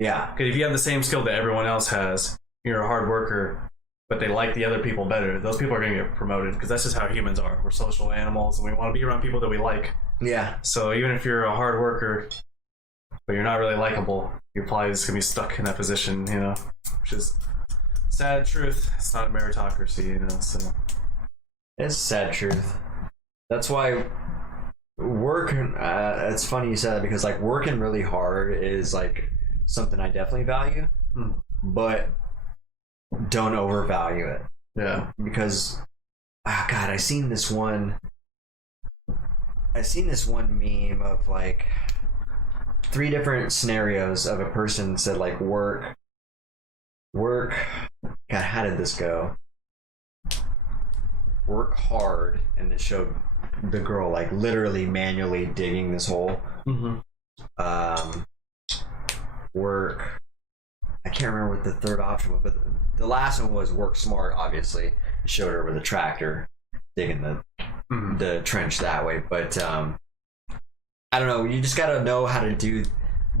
Yeah, because if you have the same skill that everyone else has, you're a hard worker, but they like the other people better, those people are going to get promoted, because that's just how humans are. We're social animals, and we want to be around people that we like. Yeah. So even if you're a hard worker, but you're not really likable, you're probably just going to be stuck in that position, which is sad truth. It's not a meritocracy, so. It's a sad truth. That's why it's funny you said that, because like working really hard is like something I definitely value, but don't overvalue it. Yeah. Because God, I seen this one meme of like 3 different scenarios of a person said like work. God, how did this go? Work hard, and it showed the girl like literally manually digging this hole. Work. I can't remember what the third option was, but the last one was work smart. Obviously, it showed her with a tractor digging the trench that way. But I don't know. You just got to know how to do.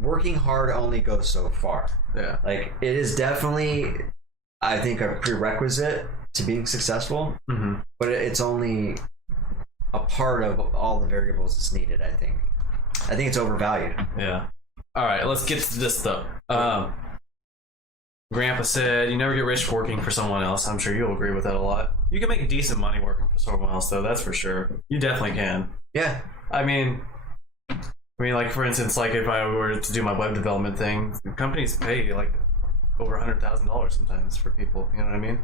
Working hard only goes so far. Yeah. Like it is definitely, I think, a prerequisite to being successful. But it's only a part of all the variables that's needed. I think it's overvalued. Yeah. All right. Let's get to this though. Grandpa said, "You never get rich working for someone else." I'm sure you'll agree with that a lot. You can make decent money working for someone else, though. That's for sure. You definitely can. Yeah. I mean, like for instance, like if I were to do my web development thing, companies pay like over $100,000 sometimes for people. You know what I mean?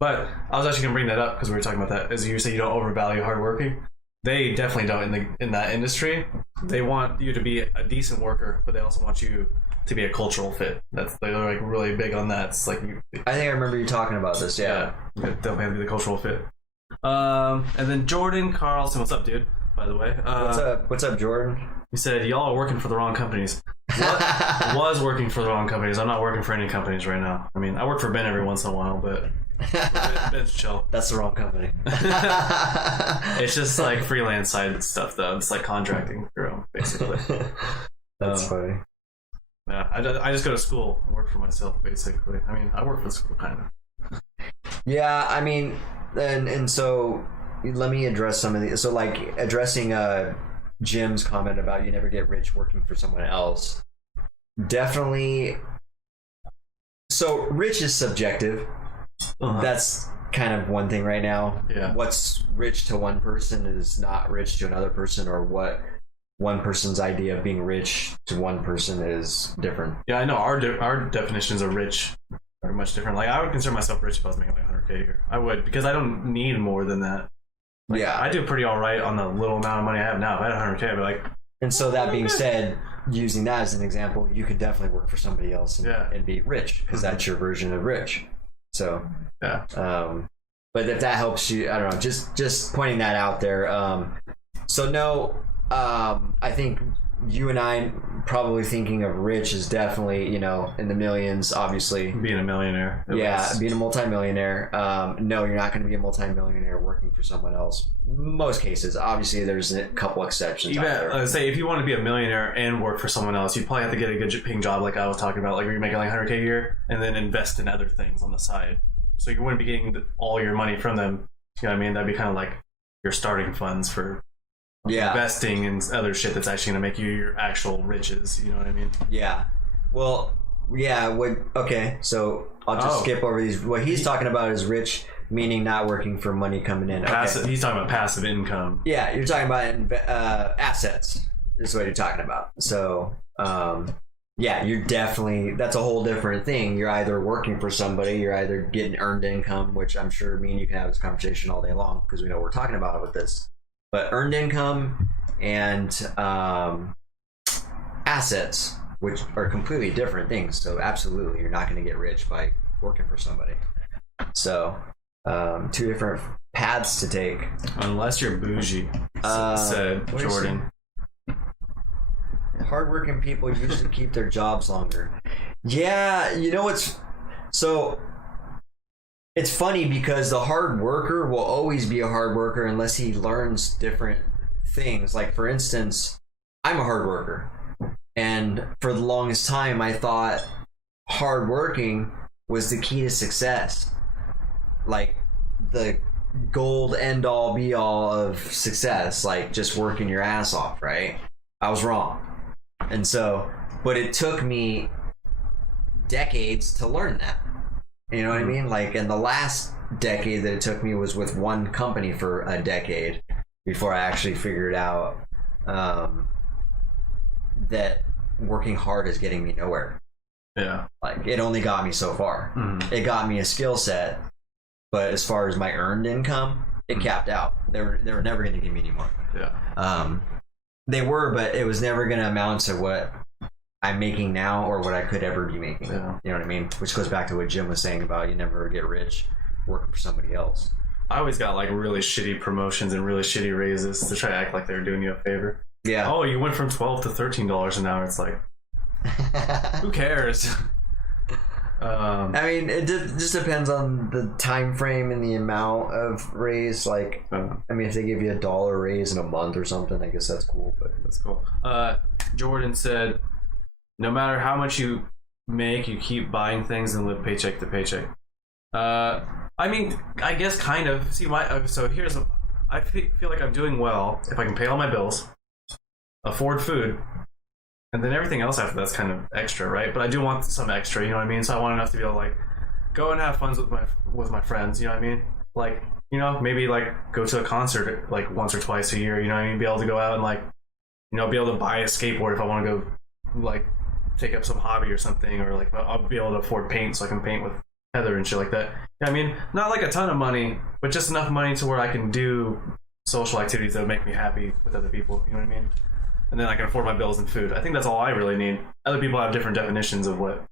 But I was actually gonna bring that up because we were talking about that. As you say, you don't overvalue hard working. They definitely don't in that industry. They want you to be a decent worker, but they also want you to be a cultural fit. They're like really big on that. It's like I think I remember you talking about this. Yeah, definitely have to be the cultural fit. And then Jordan Carlson, what's up, dude? By the way, what's up, Jordan? He said y'all are working for the wrong companies. What was working for the wrong companies? I'm not working for any companies right now. I mean, I work for Ben every once in a while, but Ben's chill. That's the wrong company. It's just like freelance side stuff, though. It's like contracting for them, basically. That's funny. Yeah, I just go to school and work for myself, basically. I mean, I work for the school, kind of. Yeah, I mean, and so let me address some of these. So, like, addressing Jim's comment about you never get rich working for someone else. Definitely. So, rich is subjective. That's kind of one thing right now. Yeah. What's rich to one person is not rich to another person, or what one person's idea of being rich to one person is different. Yeah, I know our definitions of rich are much different. Like I would consider myself rich if I was making like $100K a year. I would, because I don't need more than that. Like, yeah, I do pretty all right on the little amount of money I have now. If I had $100K, I'd be like. And so that being said, using that as an example, you could definitely work for somebody else and be rich, because that's your version of rich. So yeah. But if that helps you, I don't know. Just pointing that out there. So no. I think you and I probably thinking of rich is definitely, in the millions, obviously. Being a millionaire. Being a multimillionaire. No, you're not going to be a multimillionaire working for someone else. Most cases. Obviously, there's a couple exceptions. Even, say, if you want to be a millionaire and work for someone else, you'd probably have to get a good paying job like I was talking about, like where you're making like $100K a year, and then invest in other things on the side. So you wouldn't be getting all your money from them. You know what I mean? That'd be kind of like your starting funds for investing in other shit that's actually going to make you your actual riches. You know what I mean? Yeah. Well, yeah. Okay. So I'll just skip over these. What he's talking about is rich, meaning not working for money coming in. Passive, okay. He's talking about passive income. Yeah, you're talking about assets. Is what you're talking about. So, yeah, you're definitely, that's a whole different thing. You're either working for somebody, you're either getting earned income, which I'm sure me and you can have this conversation all day long because we know what we're talking about with this. But earned income and assets, which are completely different things. So absolutely, you're not going to get rich by working for somebody. So 2 different paths to take. Unless you're bougie, said Jordan. Hardworking people usually keep their jobs longer. Yeah, you know what's... So... It's funny because the hard worker will always be a hard worker unless he learns different things. Like, for instance, I'm a hard worker. And for the longest time, I thought hard working was the key to success. Like, the gold end-all, be-all of success. Like, just working your ass off, right? I was wrong. And so, but it took me decades to learn that. You know what I mean? Like, in the last decade that it took me was with one company for a decade before I actually figured out that working hard is getting me nowhere. Yeah. Like, it only got me so far. Mm-hmm. It got me a skill set, but as far as my earned income, it capped out. They were never going to give me any more. Yeah. They were, but it was never going to amount to what I'm making now or what I could ever be making. Yeah. You know what I mean? Which goes back to what Jim was saying about you never get rich working for somebody else. I always got like really shitty promotions and really shitty raises to try to act like they were doing you a favor. Yeah. Oh, you went from $12 to $13 an hour. It's like, who cares? I mean, it just depends on the time frame and the amount of raise. Like, I mean, if they give you $1 raise in a month or something, I guess that's cool. But that's cool. Jordan said, no matter how much you make, you keep buying things and live paycheck to paycheck. I mean, I guess kind of. See, so here's I feel like I'm doing well if I can pay all my bills, afford food, and then everything else after that's kind of extra, right? But I do want some extra, you know what I mean? So I want enough to be able to like go and have fun with my friends, you know what I mean? Like, you know, maybe like go to a concert like once or twice a year, you know what I mean? Be able to go out and like, you know, be able to buy a skateboard if I want to go like take up some hobby or something, or like I'll be able to afford paint so I can paint with Heather and shit like that. I mean, not like a ton of money, but just enough money to where I can do social activities that would make me happy with other people, you know what I mean? And then I can afford my bills and food. I think that's all I really need. Other people have different definitions of what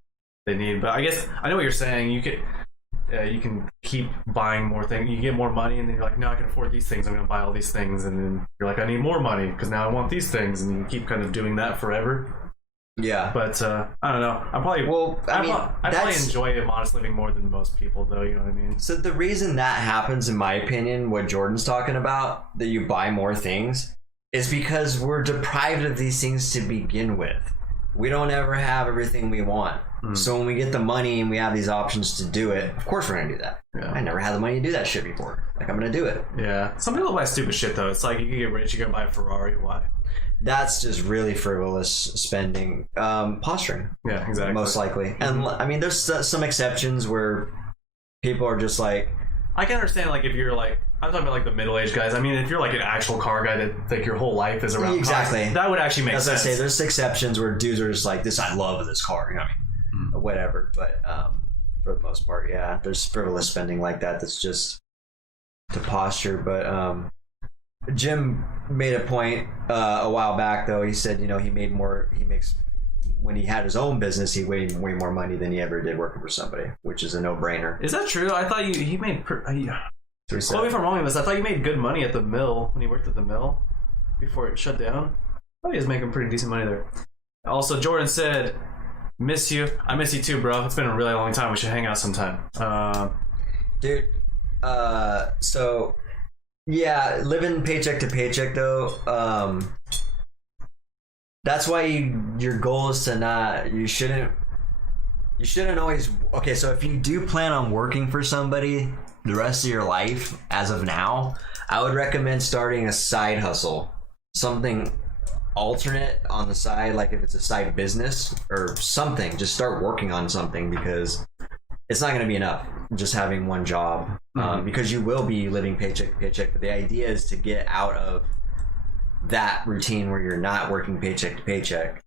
they need, but I guess I know what you're saying. You can keep buying more things. You get more money, and then you're like, no, I can afford these things. I'm going to buy all these things, and then you're like, I need more money because now I want these things, and you keep kind of doing that forever. Yeah, but I don't know. I probably enjoy a modest living more than most people, though. You know what I mean? So the reason that happens, in my opinion, what Jordan's talking about, that you buy more things, is because we're deprived of these things to begin with. We don't ever have everything we want. So when we get the money and we have these options to do it, of course we're gonna do that. Yeah. I never had the money to do that shit before. Like, I'm gonna do it. Yeah. Some people buy stupid shit though. It's like you can get rich, you're gonna buy a Ferrari. Why? That's just really frivolous spending. Posturing. Yeah, exactly. Most likely. And I mean, there's some exceptions where people are just like, I can understand, like, if you're like, I'm talking about like the middle-aged guys. I mean, if you're like an actual car guy that like your whole life is around exactly cars, that would actually make sense. As I say, there's exceptions where dudes are just like, this, I love this car, you know what I mean? Whatever. But for the most part, yeah, there's frivolous spending like that that's just to posture. But Jim made a point a while back, though. He said, you know, he makes when he had his own business, he made way more money than he ever did working for somebody, which is a no-brainer. Is that true? I thought he made. Quote me if I'm wrong with this. I thought you made good money at the mill when he worked at the mill before it shut down. I thought he was making pretty decent money there. Also, Jordan said, "Miss you. I miss you too, bro. It's been a really long time. We should hang out sometime." Dude. So, yeah, living paycheck to paycheck though. That's why your goal is to not. You shouldn't always. Okay, so if you do plan on working for somebody the rest of your life, as of now, I would recommend starting a side hustle, something alternate on the side, like if it's a side business or something. Just start working on something, because it's not going to be enough just having one job, because you will be living paycheck to paycheck. But the idea is to get out of that routine where you're not working paycheck to paycheck.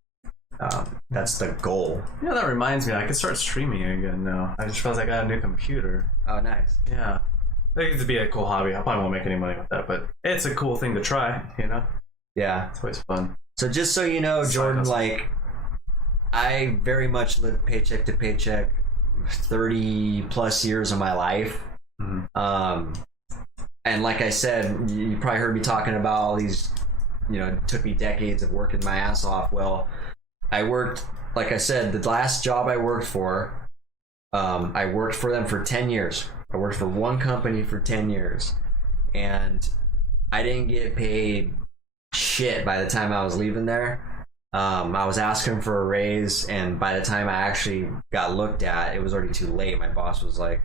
That's the goal. You know, that reminds me, I could start streaming again now. I just realized I got a new computer. Oh, nice. Yeah. I think it'd be a cool hobby. I probably won't make any money with that, but it's a cool thing to try, you know? Yeah. It's always fun. So just so you know, Jordan, like, I very much live paycheck to paycheck 30 plus years of my life. And like I said, you probably heard me talking about all these, you know, it took me decades of working my ass off. Well, I worked, like I said, the last job I worked for, I worked for them for 10 years. I worked for one company for 10 years. And I didn't get paid shit by the time I was leaving there. I was asking for a raise, and by the time I actually got looked at, it was already too late. My boss was like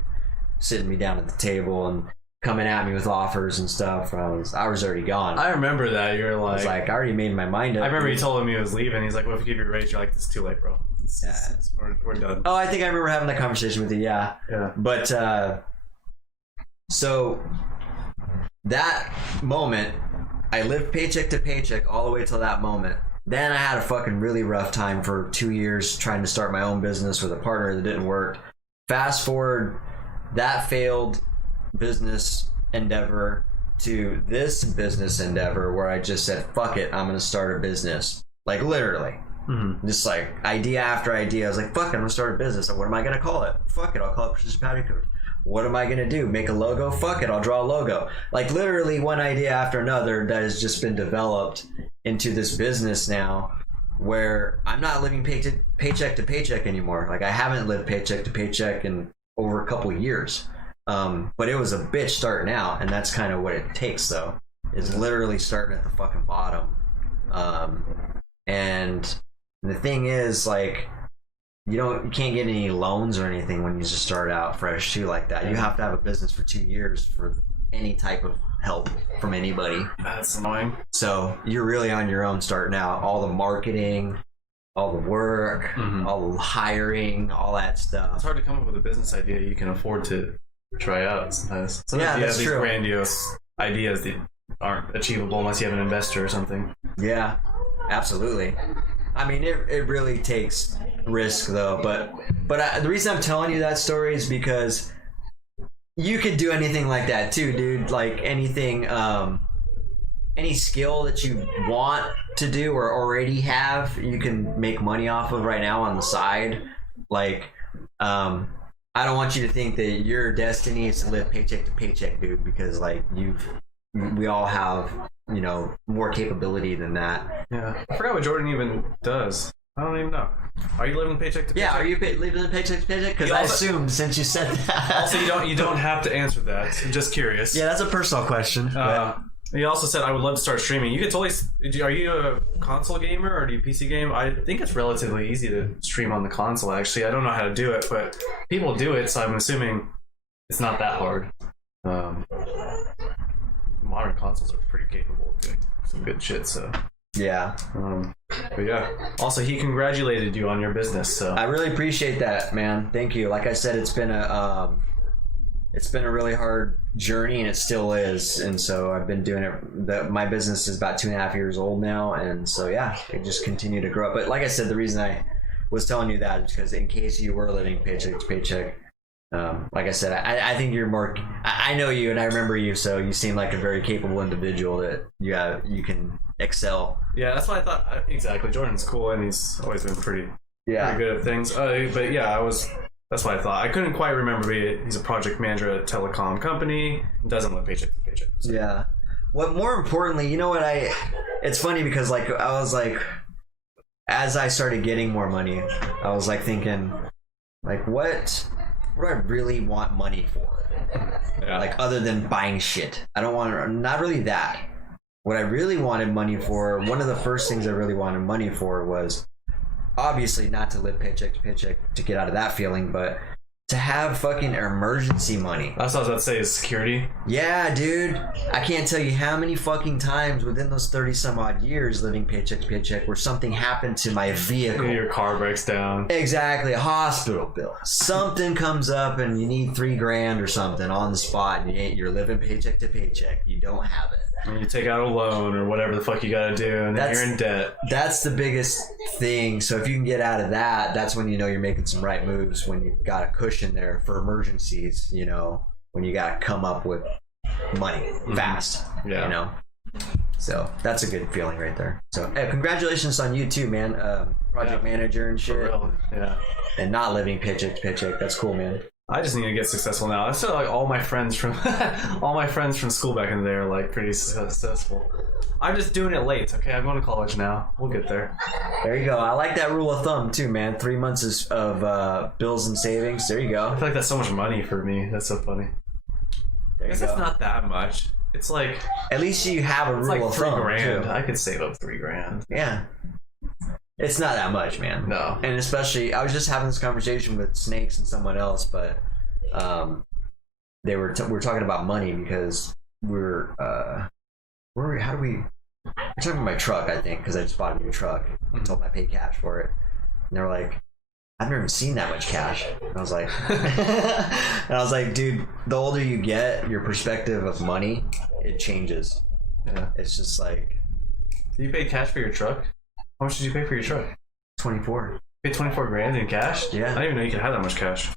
sitting me down at the table and coming at me with offers and stuff. I was already gone. I remember that. You're like, I was like, I already made my mind up. I remember he told him he was leaving. He's like, well, if you give your raise, you're like, it's too late, bro. We're done. Oh, I think I remember having that conversation with you. Yeah. But so that moment, I lived paycheck to paycheck all the way till that moment. Then I had a fucking really rough time for 2 years trying to start my own business with a partner that didn't work. Fast forward, that failed business endeavor to this business endeavor where I just said, fuck it, I'm gonna start a business. Like, literally, Just like idea after idea. I was like, fuck it, I'm gonna start a business. What am I gonna call it? Fuck it, I'll call it Precision Patio Coverage. What am I gonna do? Make a logo? Fuck it, I'll draw a logo. Like literally one idea after another that has just been developed into this business now, where I'm not living paycheck to paycheck anymore. Like I haven't lived paycheck to paycheck in over a couple of years. But it was a bitch starting out, and that's kind of what it takes though, is literally starting at the fucking bottom. And the thing is, like, you can't get any loans or anything when you just start out fresh too like that. You have to have a business for 2 years for any type of help from anybody. That's annoying. So you're really on your own starting out. All the marketing, all the work, all the hiring, all that stuff. It's hard to come up with a business idea you can afford to try out sometimes. Yeah, you that's have these true. grandiose ideas that aren't achievable unless you have an investor or something. Yeah, absolutely. I mean, it really takes risk though. But the reason I'm telling you that story is because you could do anything like that too, dude. Like anything, any skill that you want to do or already have, you can make money off of right now on the side. Like, I don't want you to think that your destiny is to live paycheck to paycheck, dude, because like we all have, more capability than that. Yeah, I forgot what Jordan even does. I don't even know. Are you living paycheck to paycheck? Yeah, are you living paycheck to paycheck? Because I assumed since you said that. Also, you don't have to answer that. I'm just curious. Yeah, that's a personal question. You also said I would love to start streaming. You could totally. Are you a console gamer or do you PC game? I think it's relatively easy to stream on the console. Actually, I don't know how to do it, but people do it, so I'm assuming it's not that hard. Modern consoles are pretty capable of doing some good shit. So yeah. But yeah. Also, he congratulated you on your business. So I really appreciate that, man. Thank you. Like I said, it's been a really hard journey, and it still is. And so I've been doing it. My business is about 2.5 years old now, and so yeah, it just continued to grow up. But like I said, the reason I was telling you that is because in case you were living paycheck to paycheck, like I said, I think you're more. I know you, and I remember you, so you seem like a very capable individual that you can excel. Yeah, that's what I thought. Exactly. Jordan's cool, and he's always been pretty good at things. But yeah, that's what I thought. I couldn't quite remember. He's a project manager at a telecom company. Doesn't live paycheck to paycheck. So. Yeah. What more importantly, you know what it's funny because like I was like, as I started getting more money, I was like thinking, like what do I really want money for? Yeah. Like other than buying shit. Not really that. What I really wanted money for, one of the first things I really wanted money for was obviously not to live paycheck to paycheck to get out of that feeling, but to have fucking emergency money. That's what I was about to say, is security. Yeah, dude. I can't tell you how many fucking times within those 30 some odd years living paycheck to paycheck where something happened to my vehicle. Your car breaks down. Exactly. A hospital bill. Something comes up and you need $3,000 or something on the spot, and you're living paycheck to paycheck. You don't have it. And you take out a loan or whatever the fuck you gotta do, and then you're in debt. That's the biggest thing. So if you can get out of that, that's when you know you're making some right moves, when you've got a cushion there for emergencies, when you gotta come up with money fast. Yeah. So that's a good feeling right there. So hey, congratulations on you too, man. Project manager and shit. For real. Yeah. And not living paycheck to paycheck. That's cool, man. I just need to get successful now. I feel like all my friends from school back in the day are like pretty successful. I'm just doing it late. Okay, I'm going to college now. We'll get there. There you go. I like that rule of thumb too, man. 3 months of bills and savings. There you go. I feel like that's so much money for me. That's so funny. There you go. It's not that much. It's like at least you have a rule of thumb. $3,000. Too. I could save up $3,000. Yeah. It's not that much, man. No. And especially, I was just having this conversation with Snakes and someone else, but we're talking about money because we're talking about my truck, I think, because I just bought a new truck. I told them I paid cash for it, and they were like, I've never seen that much cash. And I was like, dude, the older you get, your perspective of money, it changes. Yeah. It's just like, you paid cash for your truck? How much did you pay for your truck? 24. You paid $24,000 in cash? Yeah. I didn't even know you could have that much cash.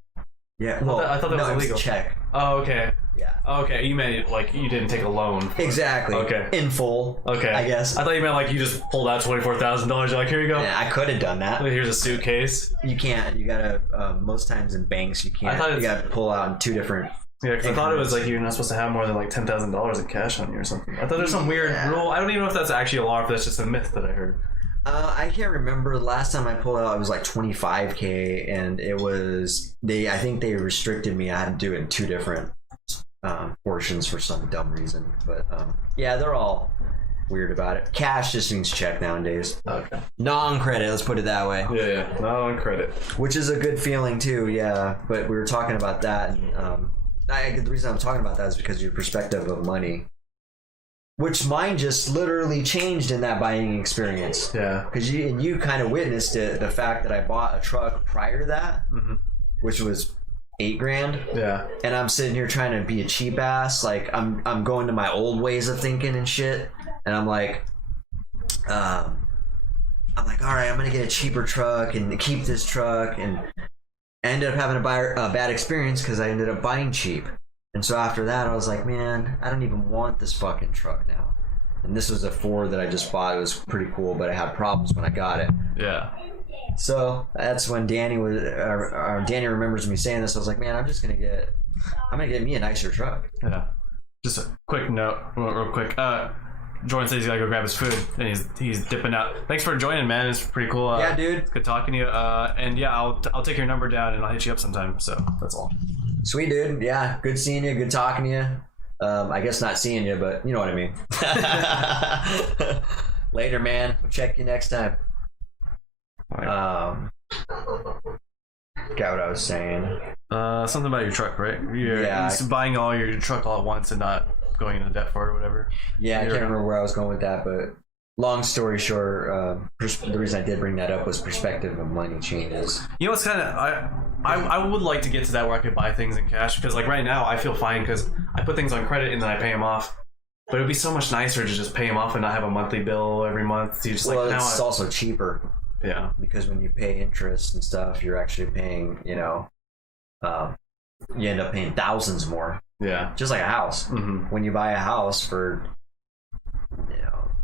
Yeah. I thought that was no, illegal. It was a check. Oh, okay. Yeah. Okay, you meant like you didn't take a loan. Exactly. Okay. In full. Okay. I guess. I thought you meant like you just pulled out $24,000. You're like, here you go. Yeah, I could have done that. Here's a suitcase. You can't. You gotta. Most times in banks, you can't. I thought you it's- gotta pull out in two different. Yeah, because I thought it was like you're not supposed to have more than like $10,000 in cash on you or something. I thought there's some weird rule. I don't even know if that's actually a law or if that's just a myth that I heard. I can't remember. The last time I pulled out, it was like 25K, and it was I think they restricted me. I had to do it in two different portions for some dumb reason. But yeah, they're all weird about it. Cash just means check nowadays. Okay. Non-credit, let's put it that way. Yeah. Not on credit. Which is a good feeling too. Yeah, but we were talking about that, and the reason I'm talking about that is because your perspective of money. Which mine just literally changed in that buying experience. Yeah. Because you kind of witnessed it, the fact that I bought a truck prior to that, which was $8,000. Yeah. And I'm sitting here trying to be a cheap ass. Like I'm going to my old ways of thinking and shit. And I'm like, all right, I'm gonna get a cheaper truck and keep this truck. And I ended up having a bad experience because I ended up buying cheap. And so after that, I was like, man, I don't even want this fucking truck now. And this was a Ford that I just bought. It was pretty cool, but it had problems when I got it. Yeah. So that's when Danny remembers me saying this. I was like, man, I'm gonna get me a nicer truck. Yeah. Just a quick note, real quick. Jordan says he's gotta go grab his food, and he's dipping out. Thanks for joining, man. It's pretty cool. Yeah, dude. It's good talking to you. And yeah, I'll take your number down and I'll hit you up sometime. So that's all. Sweet, dude. Yeah, good seeing you. Good talking to you. I guess not seeing you, but you know what I mean. Later, man. We'll check you next time. Forgot what I was saying. Something about your truck, right? You're buying all your truck all at once and not going into debt for it or whatever. Yeah, I can't remember where I was going with that, but long story short, the reason I did bring that up was perspective of money changes. You know what's kind of I would like to get to that where I could buy things in cash, because like right now I feel fine because I put things on credit and then I pay them off. But it would be so much nicer to just pay them off and not have a monthly bill every month. You just it's also cheaper. Yeah. Because when you pay interest and stuff, you're actually paying, you end up paying thousands more. Yeah. Just like a house. Mm-hmm. When you buy a house for,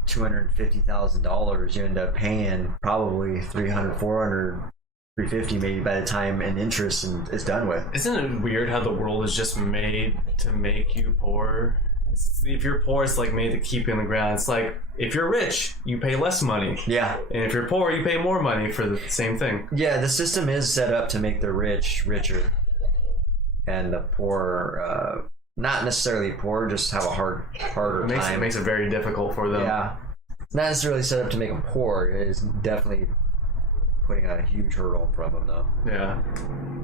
$250,000, you end up paying probably $300, $400, $350 maybe by the time an interest is done with. Isn't it weird how the world is just made to make you poor? If you're poor, it's like made to keep you in the ground. It's like if you're rich, you pay less money. Yeah. And if you're poor, you pay more money for the same thing. Yeah, the system is set up to make the rich richer, and the poor, not necessarily poor, just have a harder time. It makes it very difficult for them. Yeah. It's not necessarily set up to make them poor. It is definitely putting a huge hurdle in front of them, though. Yeah.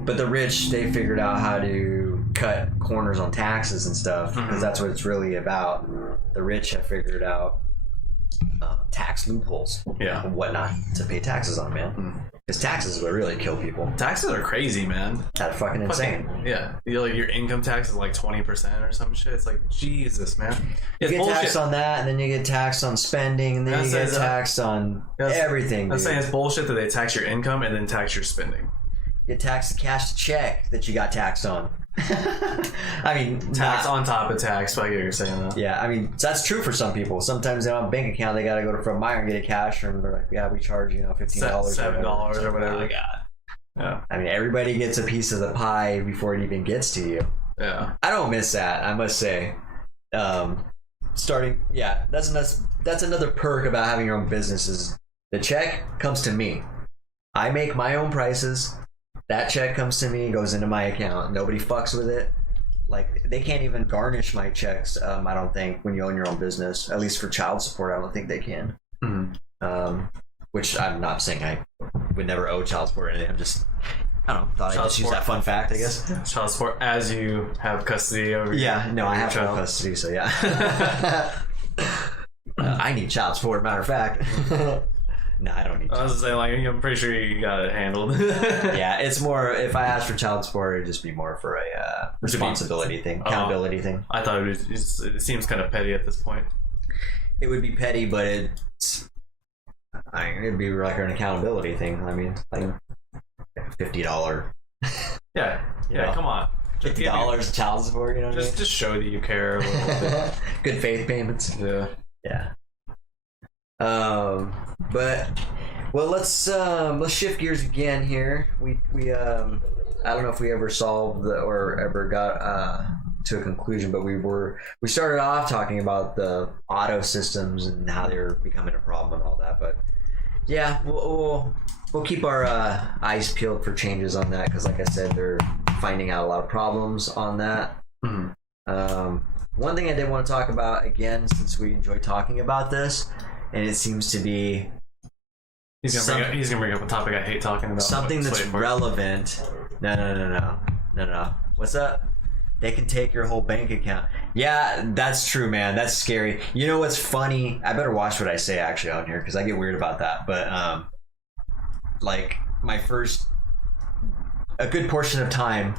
But the rich, they figured out how to cut corners on taxes and stuff, because that's what it's really about. The rich have figured out tax loopholes and whatnot to pay taxes on, man. Because taxes is what really kill people. Taxes are crazy, man. That's fucking insane. Yeah. Your income tax is like 20% or some shit. It's like, Jesus, man. You get taxed on that, and then you get taxed on spending, and then you get taxed on everything. I'm saying it's bullshit that they tax your income and then tax your spending. You tax the cash check that you got taxed on. I mean, tax on top of tax. I get what you're saying, though. Yeah, I mean, that's true for some people. Sometimes they don't have a bank account, they gotta go to Fred Meyer and get a cash, and they're like, yeah, we charge $15, $7 or whatever. Oh my God. Yeah. I mean, everybody gets a piece of the pie before it even gets to you. Yeah. I don't miss that, I must say. That's another perk about having your own business is the check comes to me. I make my own prices. That check comes to me, goes into my account. Nobody fucks with it. Like, they can't even garnish my checks, I don't think, when you own your own business. At least for child support, I don't think they can. Which I'm not saying I would never owe child support or anything. I'm just, I don't know, thought I'd just use that fun fact, I guess. Child support as you have custody over I have full custody, so yeah. I need child support, matter of fact. No, I don't need child support. I was saying, like, I'm pretty sure you got it handled. Yeah, it's more, if I asked for child support, it'd just be more for a responsibility thing, accountability thing. I thought it seems kind of petty at this point. It would be petty, but it'd be like an accountability thing. I mean, like $50. Yeah, come on. $50 child support, you know what I mean? Just show that you care a little bit. Good faith payments. Yeah. But well, let's shift gears again here. We I don't know if we ever solved or ever got to a conclusion, but we started off talking about the auto systems and how they're becoming a problem and all that. But yeah, we'll keep our eyes peeled for changes on that, because like I said, they're finding out a lot of problems on that. One thing I did want to talk about again, since we enjoy talking about this, and it seems to be he's gonna bring up a topic I hate talking about. Something that's relevant. No. What's up? They can take your whole bank account. Yeah, that's true, man. That's scary. You know what's funny? I better watch what I say actually on here, because I get weird about that. But like a good portion of time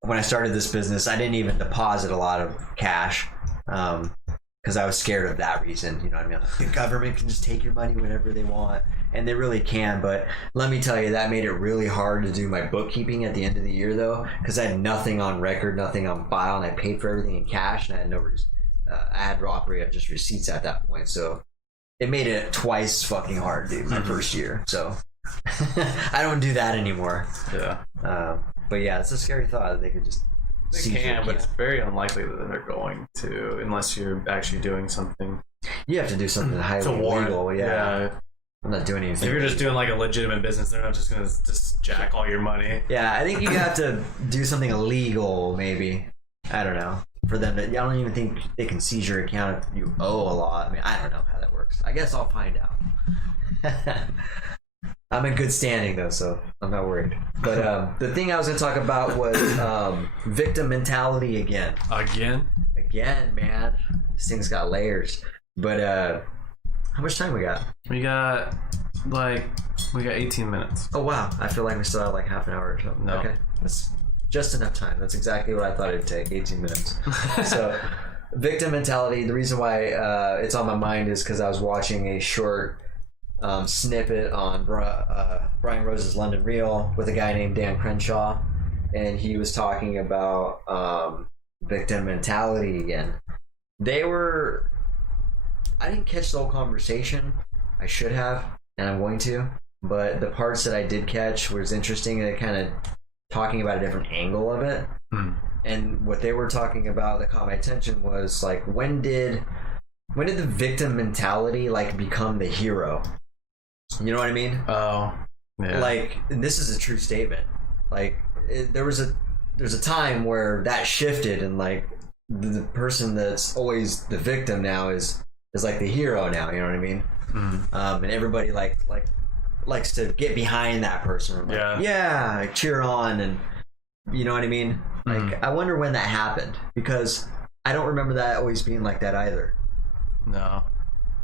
when I started this business, I didn't even deposit a lot of cash. Because I was scared of that reason, you know what I mean? Like, the government can just take your money whenever they want, and they really can. But let me tell you, that made it really hard to do my bookkeeping at the end of the year, though, because I had nothing on record, nothing on file, and I paid for everything in cash, and I had I had to operate on just receipts at that point. So it made it twice fucking hard, dude, my first year. So I don't do that anymore. Yeah. But yeah, it's a scary thought that they could just. They can, but it's very unlikely that they're going to, unless you're actually doing something. You have to do something highly illegal, yeah. I'm not doing anything. If you're just doing like a legitimate business, they're not just gonna just jack all your money. Yeah, I think you have to do something illegal, maybe. I don't know. For them to, I don't even think they can seize your account if you owe a lot. I mean, I don't know how that works. I guess I'll find out. I'm in good standing though, so I'm not worried. But the thing I was going to talk about was victim mentality again. Again, man. This thing's got layers. But how much time we got? We got 18 minutes. Oh wow, I feel like we still have like half an hour or something. No. Okay, that's just enough time. That's exactly what I thought it'd take. 18 minutes. So victim mentality. The reason why it's on my mind is because I was watching a short snippet on Brian Rose's London Real with a guy named Dan Crenshaw, and he was talking about victim mentality again. I didn't catch the whole conversation. I should have, and I'm going to, but the parts that I did catch was interesting, and kind of talking about a different angle of it. And what they were talking about that caught my attention was like, when did the victim mentality like become the hero? You know what I mean? Oh, yeah. Like, and this is a true statement. Like, there's a time where that shifted, and like the person that's always the victim now is like the hero now. You know what I mean? And everybody likes to get behind that person. Like, like, cheer on, and you know what I mean? Like, I wonder when that happened, because I don't remember that always being like that either. No.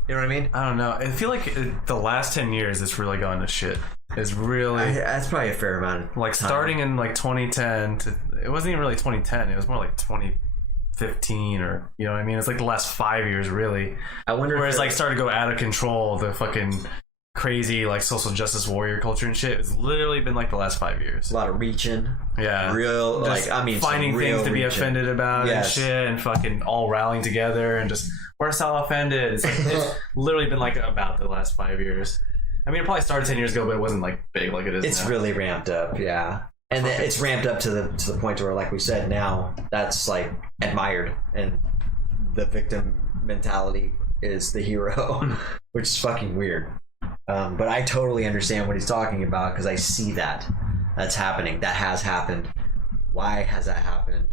You know what I mean? I don't know. I feel like the last 10 years it's really gone to shit. It's really... that's probably a fair amount of like time. Starting in like 2010 to... It wasn't even really 2010. It was more like 2015, or... You know what I mean? It's like the last 5 years, really. I wonder where it's like started to go out of control, the fucking crazy like social justice warrior culture and shit. It's literally been like the last 5 years. A lot of reaching. Yeah. Real... Just like, I mean, finding things to be offended about and shit, and fucking all rallying together and just... We're so offended. It's literally been like about the last 5 years. I mean, it probably started 10 years ago, but it wasn't like big like it is now. It's really ramped up, yeah. And it's ramped up to the point where, like we said, now that's like admired, and the victim mentality is the hero, which is fucking weird. But I totally understand what he's talking about, because I see that's happening. That has happened. Why has that happened?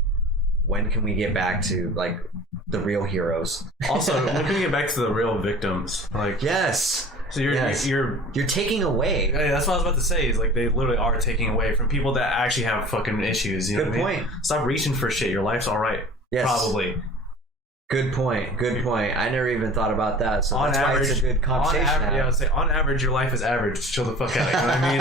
When can we get back to like the real heroes? Also, when can we get back to the real victims? Like, yes. So you're taking away. Yeah, that's what I was about to say. Is like they literally are taking away from people that actually have fucking issues. You know Good what point. I mean? Stop reaching for shit. Your life's all right. Yes. Probably. Good point. I never even thought about that. So on that's average, why it's a good conversation. I would say on average, your life is average. Chill the fuck out. You know what I mean?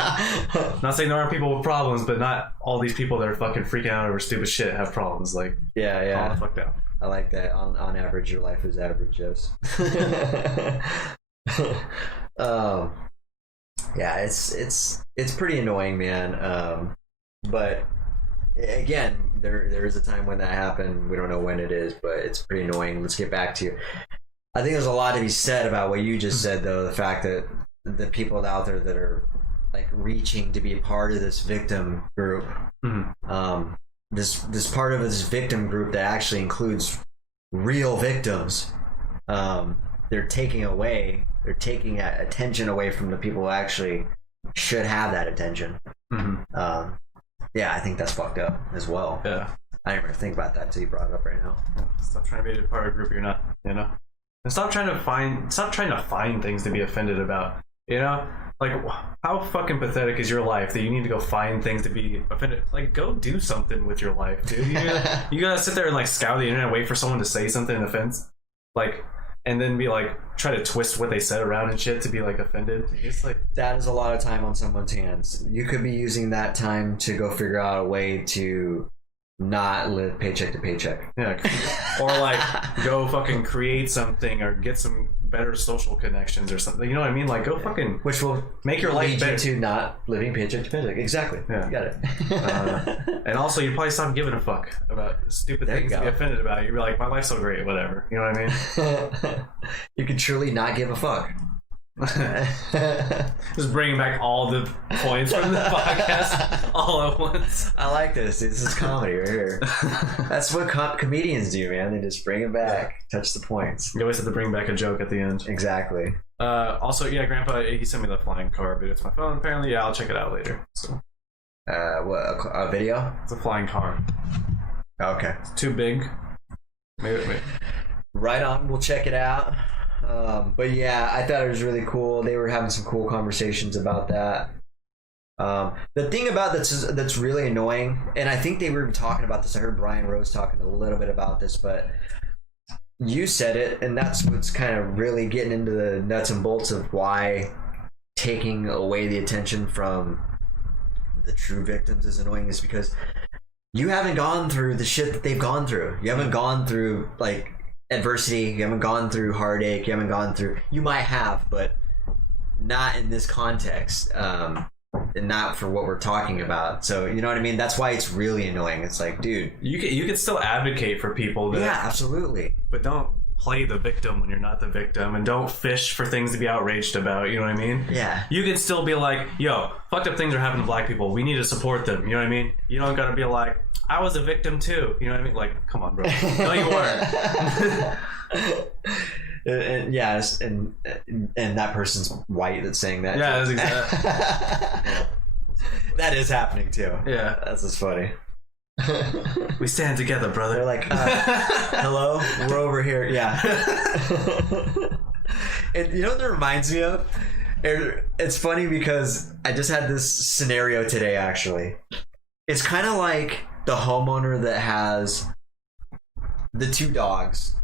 Not saying there aren't people with problems, but not all these people that are fucking freaking out over stupid shit have problems. Like, calm the fuck down. I like that. On average, your life is average. Yes. Yeah, it's pretty annoying, man. But again, there is a time when that happened. We don't know when it is, but it's pretty annoying. Let's get back to you. I think there's a lot to be said about what you just said, though. The fact that the people out there that are like reaching to be a part of this victim group, this part of this victim group that actually includes real victims, they're taking attention away from the people who actually should have that attention. Yeah, I think that's fucked up as well. Yeah, I didn't even think about that until you brought it up right now. Stop trying to be a part of a group you're not. And stop trying to find things to be offended about. Like, how fucking pathetic is your life that you need to go find things to be offended? Like, go do something with your life, dude. You gotta sit there and like scour the internet and wait for someone to say something in offense, like, and then be like try to twist what they said around and shit to be like offended. It's like that is a lot of time on someone's hands. You could be using that time to go figure out a way to not live paycheck to paycheck. Yeah, or like go fucking create something or get some better social connections or something. You know what I mean? Like go fucking, which will make your life better. To not living paycheck to paycheck. Exactly. Yeah, you got it. And also, you probably stop giving a fuck about stupid things to be offended about. You'd be like, my life's so great, whatever. You know what I mean? You can truly not give a fuck. Just bringing back all the points from the podcast all at once. I like this. This is comedy right here. That's what comedians do, man. They just bring it back, touch the points. You always have to bring back a joke at the end. Exactly. Also, yeah, Grandpa, he sent me the flying car video. It's my phone, apparently. Yeah, I'll check it out later. So, what, a video? It's a flying car. Okay. It's too big. Maybe. Right on. We'll check it out. But yeah, I thought it was really cool. They were having some cool conversations about that. The thing about that's really annoying, and I think they were talking about this. I heard Brian Rose talking a little bit about this, but you said it, and that's what's kind of really getting into the nuts and bolts of why taking away the attention from the true victims is annoying, is because you haven't gone through the shit that they've gone through. You haven't gone through like adversity, you haven't gone through heartache, you might have, but not in this context, and not for what we're talking about. So you know what I mean? That's why it's really annoying. It's like, dude, you can still advocate for people that, yeah, absolutely, but don't play the victim when you're not the victim, and don't fish for things to be outraged about. You know what I mean? Yeah. You can still be like, yo, fucked up things are happening to black people, we need to support them. You know what I mean? You don't gotta be like, I was a victim too. You know what I mean? Like, come on, bro. No, you and weren't. yes, and that person's white that's saying that. Yeah, that's exactly. Yeah. That is happening too. Yeah, that's just funny. We stand together, brother. They're like, hello, we're over here. Yeah. And you know what that reminds me of? It's funny because I just had this scenario today, actually. It's kind of like the homeowner that has the two dogs.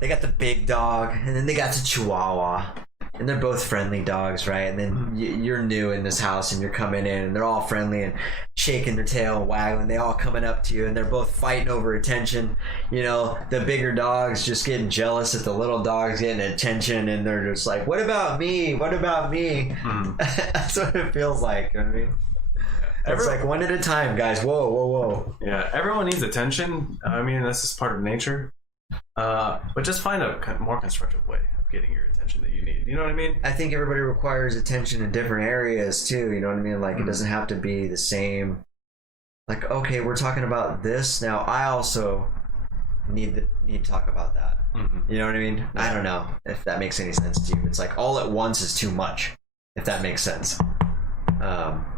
They got the big dog, and then they got the Chihuahua, and they're both friendly dogs, right? And then you're new in this house, and you're coming in, and they're all friendly and shaking their tail and waggling. They all coming up to you, and they're both fighting over attention. You know, the bigger dog's just getting jealous that the little dog's getting attention, and they're just like, "What about me? What about me?" That's what it feels like. You know what I mean? It's like one at a time, guys. Whoa. Yeah, everyone needs attention. I mean, that's just part of nature. But just find a more constructive way of getting your attention that you need. You know what I mean? I think everybody requires attention in different areas too. You know what I mean? Like, it doesn't have to be the same. Like, okay, we're talking about this now. I also need to talk about that. You know what I mean? Yeah. I don't know if that makes any sense to you. It's like all at once is too much, if that makes sense.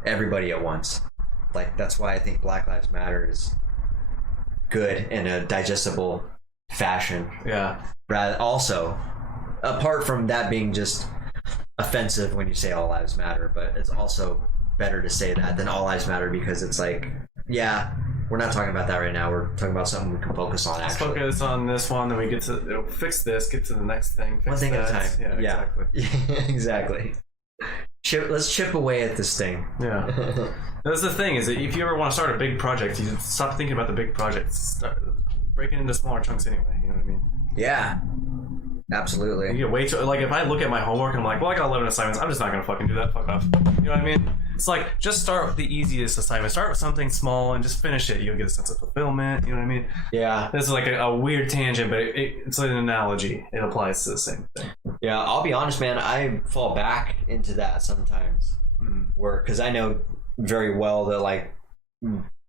Everybody at once. Like, that's why I think Black Lives Matter is good in a digestible fashion. Yeah. Rather, also, apart from that being just offensive when you say all lives matter, but it's also better to say that than all lives matter, because it's like, yeah, we're not talking about that right now. We're talking about something we can focus on. Actually, let's focus on this one, then we get to fix this, get to the next thing. Fix one thing that. at a time. Yeah, exactly. Exactly. Let's chip away at this thing. Yeah. That's the thing, is that if you ever want to start a big project, you stop thinking about the big projects. Start breaking into smaller chunks anyway. You know what I mean? Yeah. Absolutely. You get way too, like, if I look at my homework and I'm like, well, I got 11 assignments, I'm just not gonna fucking do that. Fuck off. You know what I mean? It's like, just start with the easiest assignment. Start with something small and just finish it. You'll get a sense of fulfillment. You know what I mean? Yeah. This is like a weird tangent, but it's an analogy. It applies to the same thing. Yeah, I'll be honest, man. I fall back into that sometimes, where because I know very well that like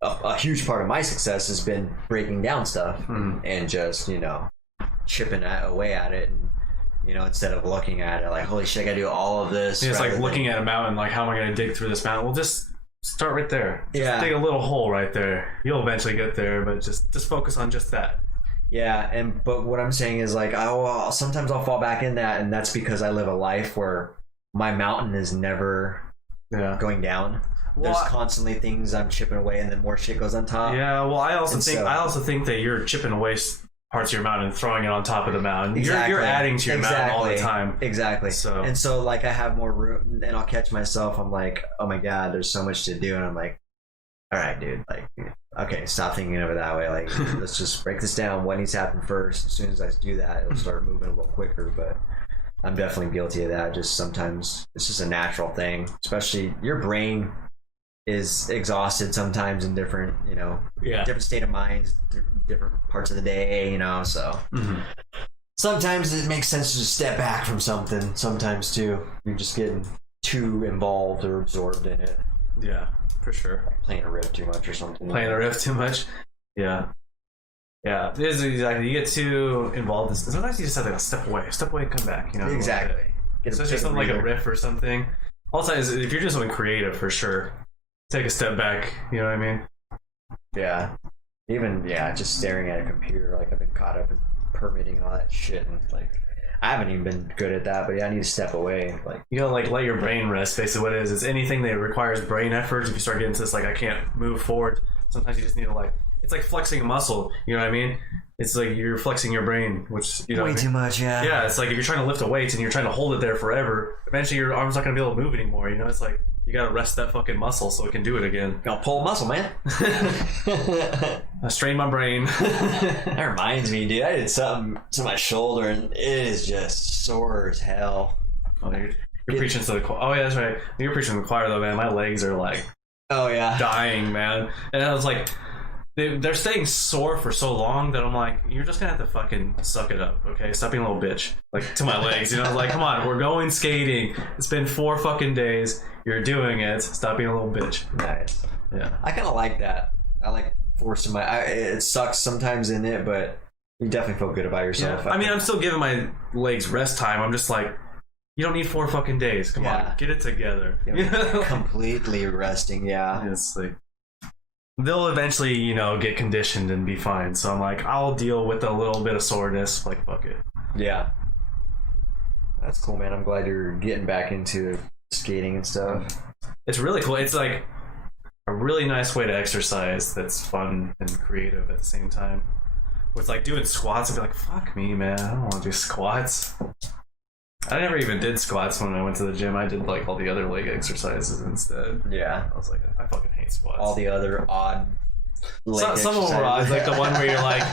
a huge part of my success has been breaking down stuff and just chipping away at it, and instead of looking at it like, holy shit, I gotta do all of this. It's like looking at a mountain, like, how am I gonna dig through this mountain? Well, just start right there. Just dig a little hole right there. You'll eventually get there, but just focus on just that. Yeah, but what I'm saying is like, sometimes I'll fall back in that, and that's because I live a life where my mountain is never going down. Well, there's constantly things I'm chipping away, and then more shit goes on top. Yeah, well, I also think that you're chipping away parts of your mountain and throwing it on top of the mountain. Exactly. You're adding to your mountain all the time. Exactly. So like I have more room, and I'll catch myself. I'm like, oh my god, there's so much to do, and I'm like, all right, dude, like, okay, stop thinking of it that way. Like, let's just break this down. What needs to happen first? As soon as I do that, it'll start moving a little quicker. But I'm definitely guilty of that. Just sometimes it's just a natural thing. Especially your brain is exhausted sometimes in different, different state of minds, different parts of the day, so sometimes it makes sense to just step back from something. Sometimes too, you're just getting too involved or absorbed in it. Yeah, for sure. Like playing a riff too much or something. Playing a riff too much. Yeah. Yeah, it is exactly. You get too involved. Sometimes you just have to step away, and come back. Exactly. Especially something like a riff or something. Also, if you're doing something creative, for sure, take a step back. You know what I mean? Yeah. Even just staring at a computer, like I've been caught up in permitting and all that shit, and like I haven't even been good at that. But I need to step away. Like you gotta let your brain rest. Basically, what it is, it's anything that requires brain effort. If you start getting to this, like, I can't move forward. Sometimes you just need to it's like flexing a muscle. You know what I mean? It's like you're flexing your brain, which way too much. Yeah. Yeah, it's like if you're trying to lift a weight and you're trying to hold it there forever, eventually your arm's not gonna be able to move anymore. It's like you gotta rest that fucking muscle so it can do it again. Gotta pull a muscle, man. I strained my brain. That reminds me, dude. I did something to my shoulder, and it is just sore as hell. Oh, you're preaching to the choir. Oh yeah, that's right. You're preaching to the choir though, man. My legs are like, dying, man. And I was like, they're staying sore for so long that I'm like, you're just gonna have to fucking suck it up, okay? Stop being a little bitch, like, to my legs. Like, come on, we're going skating. It's been 4 fucking days. You're doing it. Stop being a little bitch. Nice. Yeah. I kind of like that. I like forcing it sucks sometimes in it, but you definitely feel good about yourself. Yeah. I mean, I'm still giving my legs rest time. I'm just like, you don't need 4 fucking days. Come on, get it together. Completely resting. Yeah. It's like, they'll eventually, get conditioned and be fine. So I'm like, I'll deal with a little bit of soreness. Like, fuck it. Yeah. That's cool, man. I'm glad you're getting back into skating and stuff. It's really cool. It's like a really nice way to exercise that's fun and creative at the same time. With like doing squats, I'd be like, fuck me, man. I don't want to do squats. I never even did squats when I went to the gym. I did like all the other leg exercises instead. Yeah. I was like, I fucking hate squats. All the other odd leg some of them were odd, like the one where you're like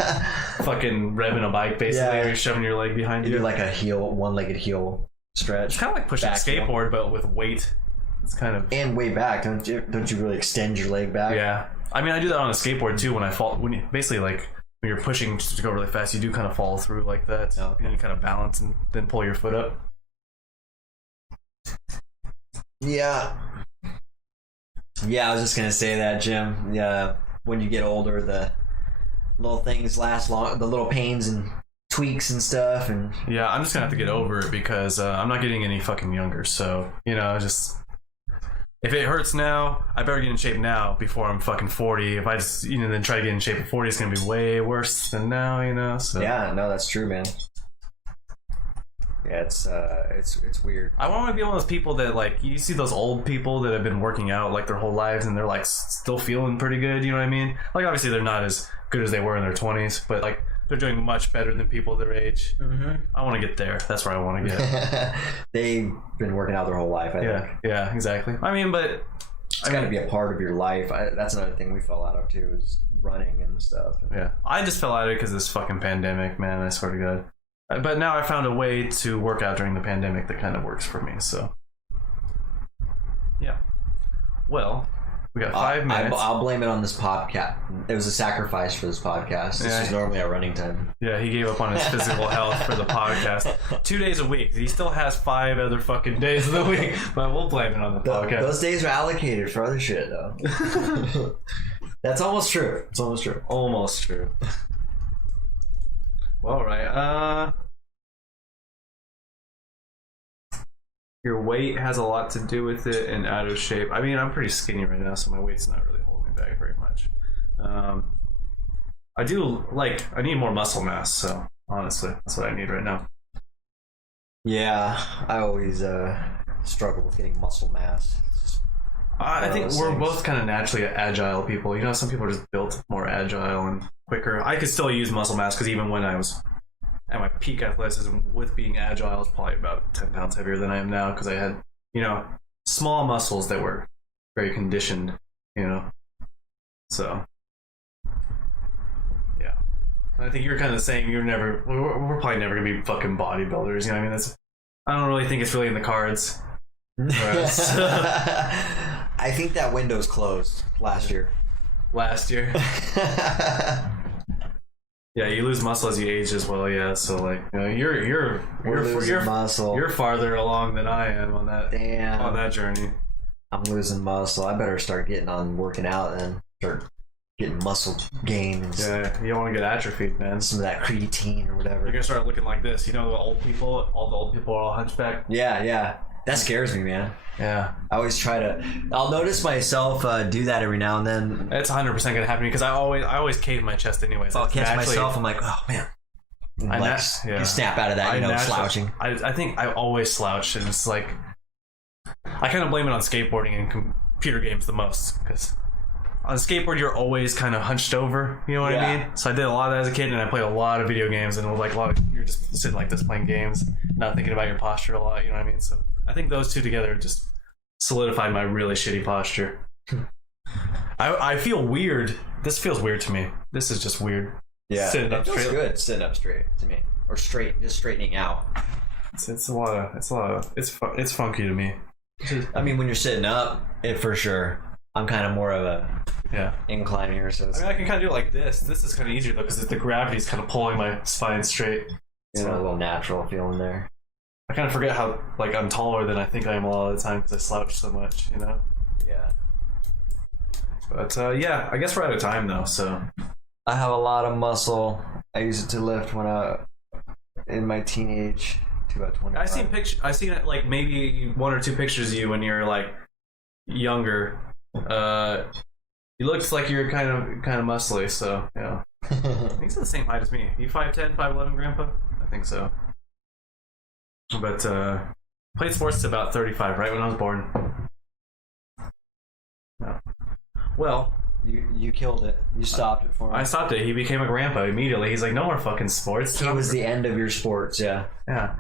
fucking revving a bike basically, or you're shoving your leg behind you. You do like a one-legged heel stretch. It's kind of like pushing a skateboard, but with weight. It's kind of way back. Don't you really extend your leg back? Yeah. I mean, I do that on a skateboard too. When I fall, when you basically like when you're pushing to go really fast, you do kind of fall through like that. Okay. And you kind of balance and then pull your foot up. Yeah. Yeah, I was just gonna say that, Jim. Yeah, when you get older, the little things last long. The little pains and tweaks and stuff, and yeah, I'm just gonna have to get over it because I'm not getting any fucking younger. So just if it hurts now, I better get in shape now before I'm fucking 40. If I just then try to get in shape at 40, it's gonna be way worse than now. So yeah, no, that's true, man. Yeah, it's weird. I want to be one of those people that, like, you see those old people that have been working out like their whole lives and they're like still feeling pretty good. You know what I mean? Like, obviously they're not as good as they were in their 20s, but like they're doing much better than people their age. Mm-hmm. I want to get there. That's where I want to get. They've been working out their whole life. I think. Yeah, exactly. I mean, but it's got to be a part of your life. That's another thing we fell out of too, is running and stuff. Yeah, I just fell out of it because of this fucking pandemic, man. I swear to God. But now I found a way to work out during the pandemic that kind of works for me. So, yeah. Well, we got 5 minutes. I'll blame it on this podcast. It was a sacrifice for this podcast. This is normally our running time. Yeah, he gave up on his physical health for the podcast. 2 days a week. He still has 5 other fucking days of the week, but we'll blame it on the podcast. Those days are allocated for other shit, though. That's almost true. It's almost true. Almost true. Well, right. Your weight has a lot to do with it, and out of shape. I mean, I'm pretty skinny right now, so my weight's not really holding me back very much. I need more muscle mass, so honestly, that's what I need right now. Yeah, I always struggle with getting muscle mass. I think we're both kind of naturally agile people. You know, some people are just built more agile and quicker. I could still use muscle mass because even when I was at my peak athleticism with being agile, I was probably about 10 pounds heavier than I am now because I had, small muscles that were very conditioned, So, yeah. I think you're kind of saying we're probably never going to be fucking bodybuilders, I mean, I don't really think it's really in the cards. I think that window's closed last year. Yeah, you lose muscle as you age as well. Yeah, so you're muscle. You're farther along than I am on that. Damn. On that journey. I'm losing muscle. I better start getting on working out and start getting muscle gain. Yeah, you don't want to get atrophied, man. Some of that creatine or whatever. You're gonna start looking like this. All the old people are all hunchback. Yeah. That scares me, man. Yeah. I always I'll notice myself do that every now and then. It's 100% gonna happen because I always cave my chest anyways. I'll catch myself. I'm like, oh man. You snap out of that, slouching. I think I always slouch, and it's like I kind of blame it on skateboarding and computer games the most because on a skateboard you're always kind of hunched over. You know what I mean? So I did a lot of that as a kid, and I played a lot of video games, and you're just sitting like this playing games, not thinking about your posture a lot. You know what I mean? So I think those two together just solidified my really shitty posture. I feel weird. This feels weird to me. This is just weird. Yeah, sitting up straight. Good sitting up straight to me, or just straightening out. It's funky to me. I mean, when you're sitting up, for sure. I'm kind of more of a incline here, so I can kind of do it like this. This is kind of easier though because the gravity's kind of pulling my spine straight. It's a little natural feeling there. I kind of forget how I'm taller than I think I am a lot of the time because I slouch so much, Yeah. But I guess we're out of time though. So I have a lot of muscle. I used it to lift when in my teenage to about 25. I seen it maybe 1 or 2 pictures of you when you're younger. You looked like you're kind of muscly. So yeah. I think he's the same height as me. You 5'10", 5'11", Grandpa? I think so. But played sports to about 35, right when I was born. Yeah. Well, you killed it. You stopped it for him. I stopped it. He became a grandpa immediately. He's like, no more fucking sports. It was the end of your sports. Yeah. Yeah.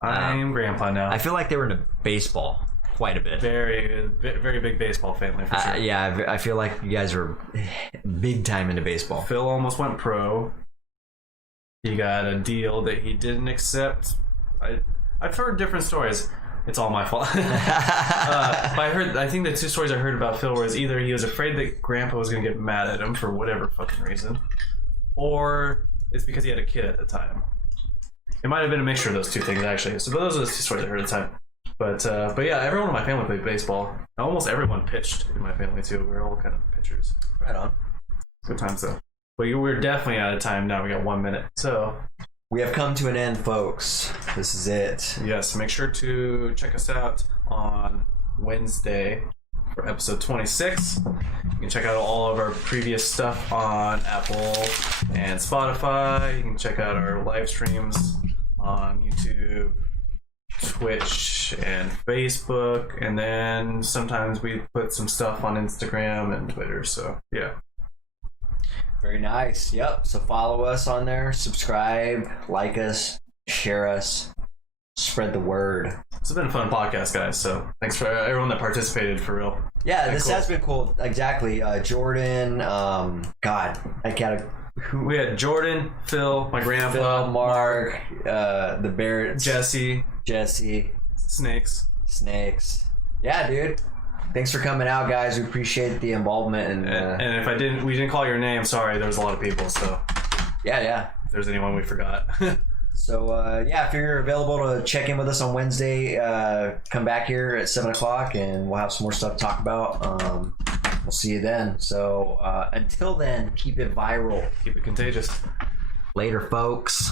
I'm grandpa now. I feel like they were into baseball quite a bit. Very, very big baseball family for sure. Yeah, I feel like you guys are big time into baseball. Phil almost went pro. He got a deal that he didn't accept. I've heard different stories. It's all my fault. But I think the 2 stories I heard about Phil was either he was afraid that Grandpa was going to get mad at him for whatever fucking reason, or it's because he had a kid at the time. It might have been a mixture of those 2 things actually. So those are the 2 stories I heard at the time. But yeah, everyone in my family played baseball. Almost everyone pitched in my family too. We were all kind of pitchers. Right on. Good times though. But we're definitely out of time now. We got 1 minute. So we have come to an end, folks. This is it. Yes, make sure to check us out on Wednesday for episode 26. You can check out all of our previous stuff on Apple and Spotify. You can check out our live streams on YouTube, Twitch, and Facebook. And then sometimes we put some stuff on Instagram and Twitter. So, yeah. Very nice. Yep. So follow us on there, subscribe, like us, share us, spread the word. This has been a fun podcast, guys. So thanks for everyone that participated, for real. Yeah, this has been cool. Exactly. Jordan. God, We had Jordan, Phil, my grandpa, Phil, Mark, the Bear, Jesse, Snakes. Yeah, dude. Thanks for coming out, guys. We appreciate the involvement. And if we didn't call your name, sorry. There was a lot of people, so yeah. If there's anyone we forgot. So if you're available to check in with us on Wednesday, come back here at 7:00 and we'll have some more stuff to talk about. We'll see you then. So until then, keep it viral. Keep it contagious. Later, folks.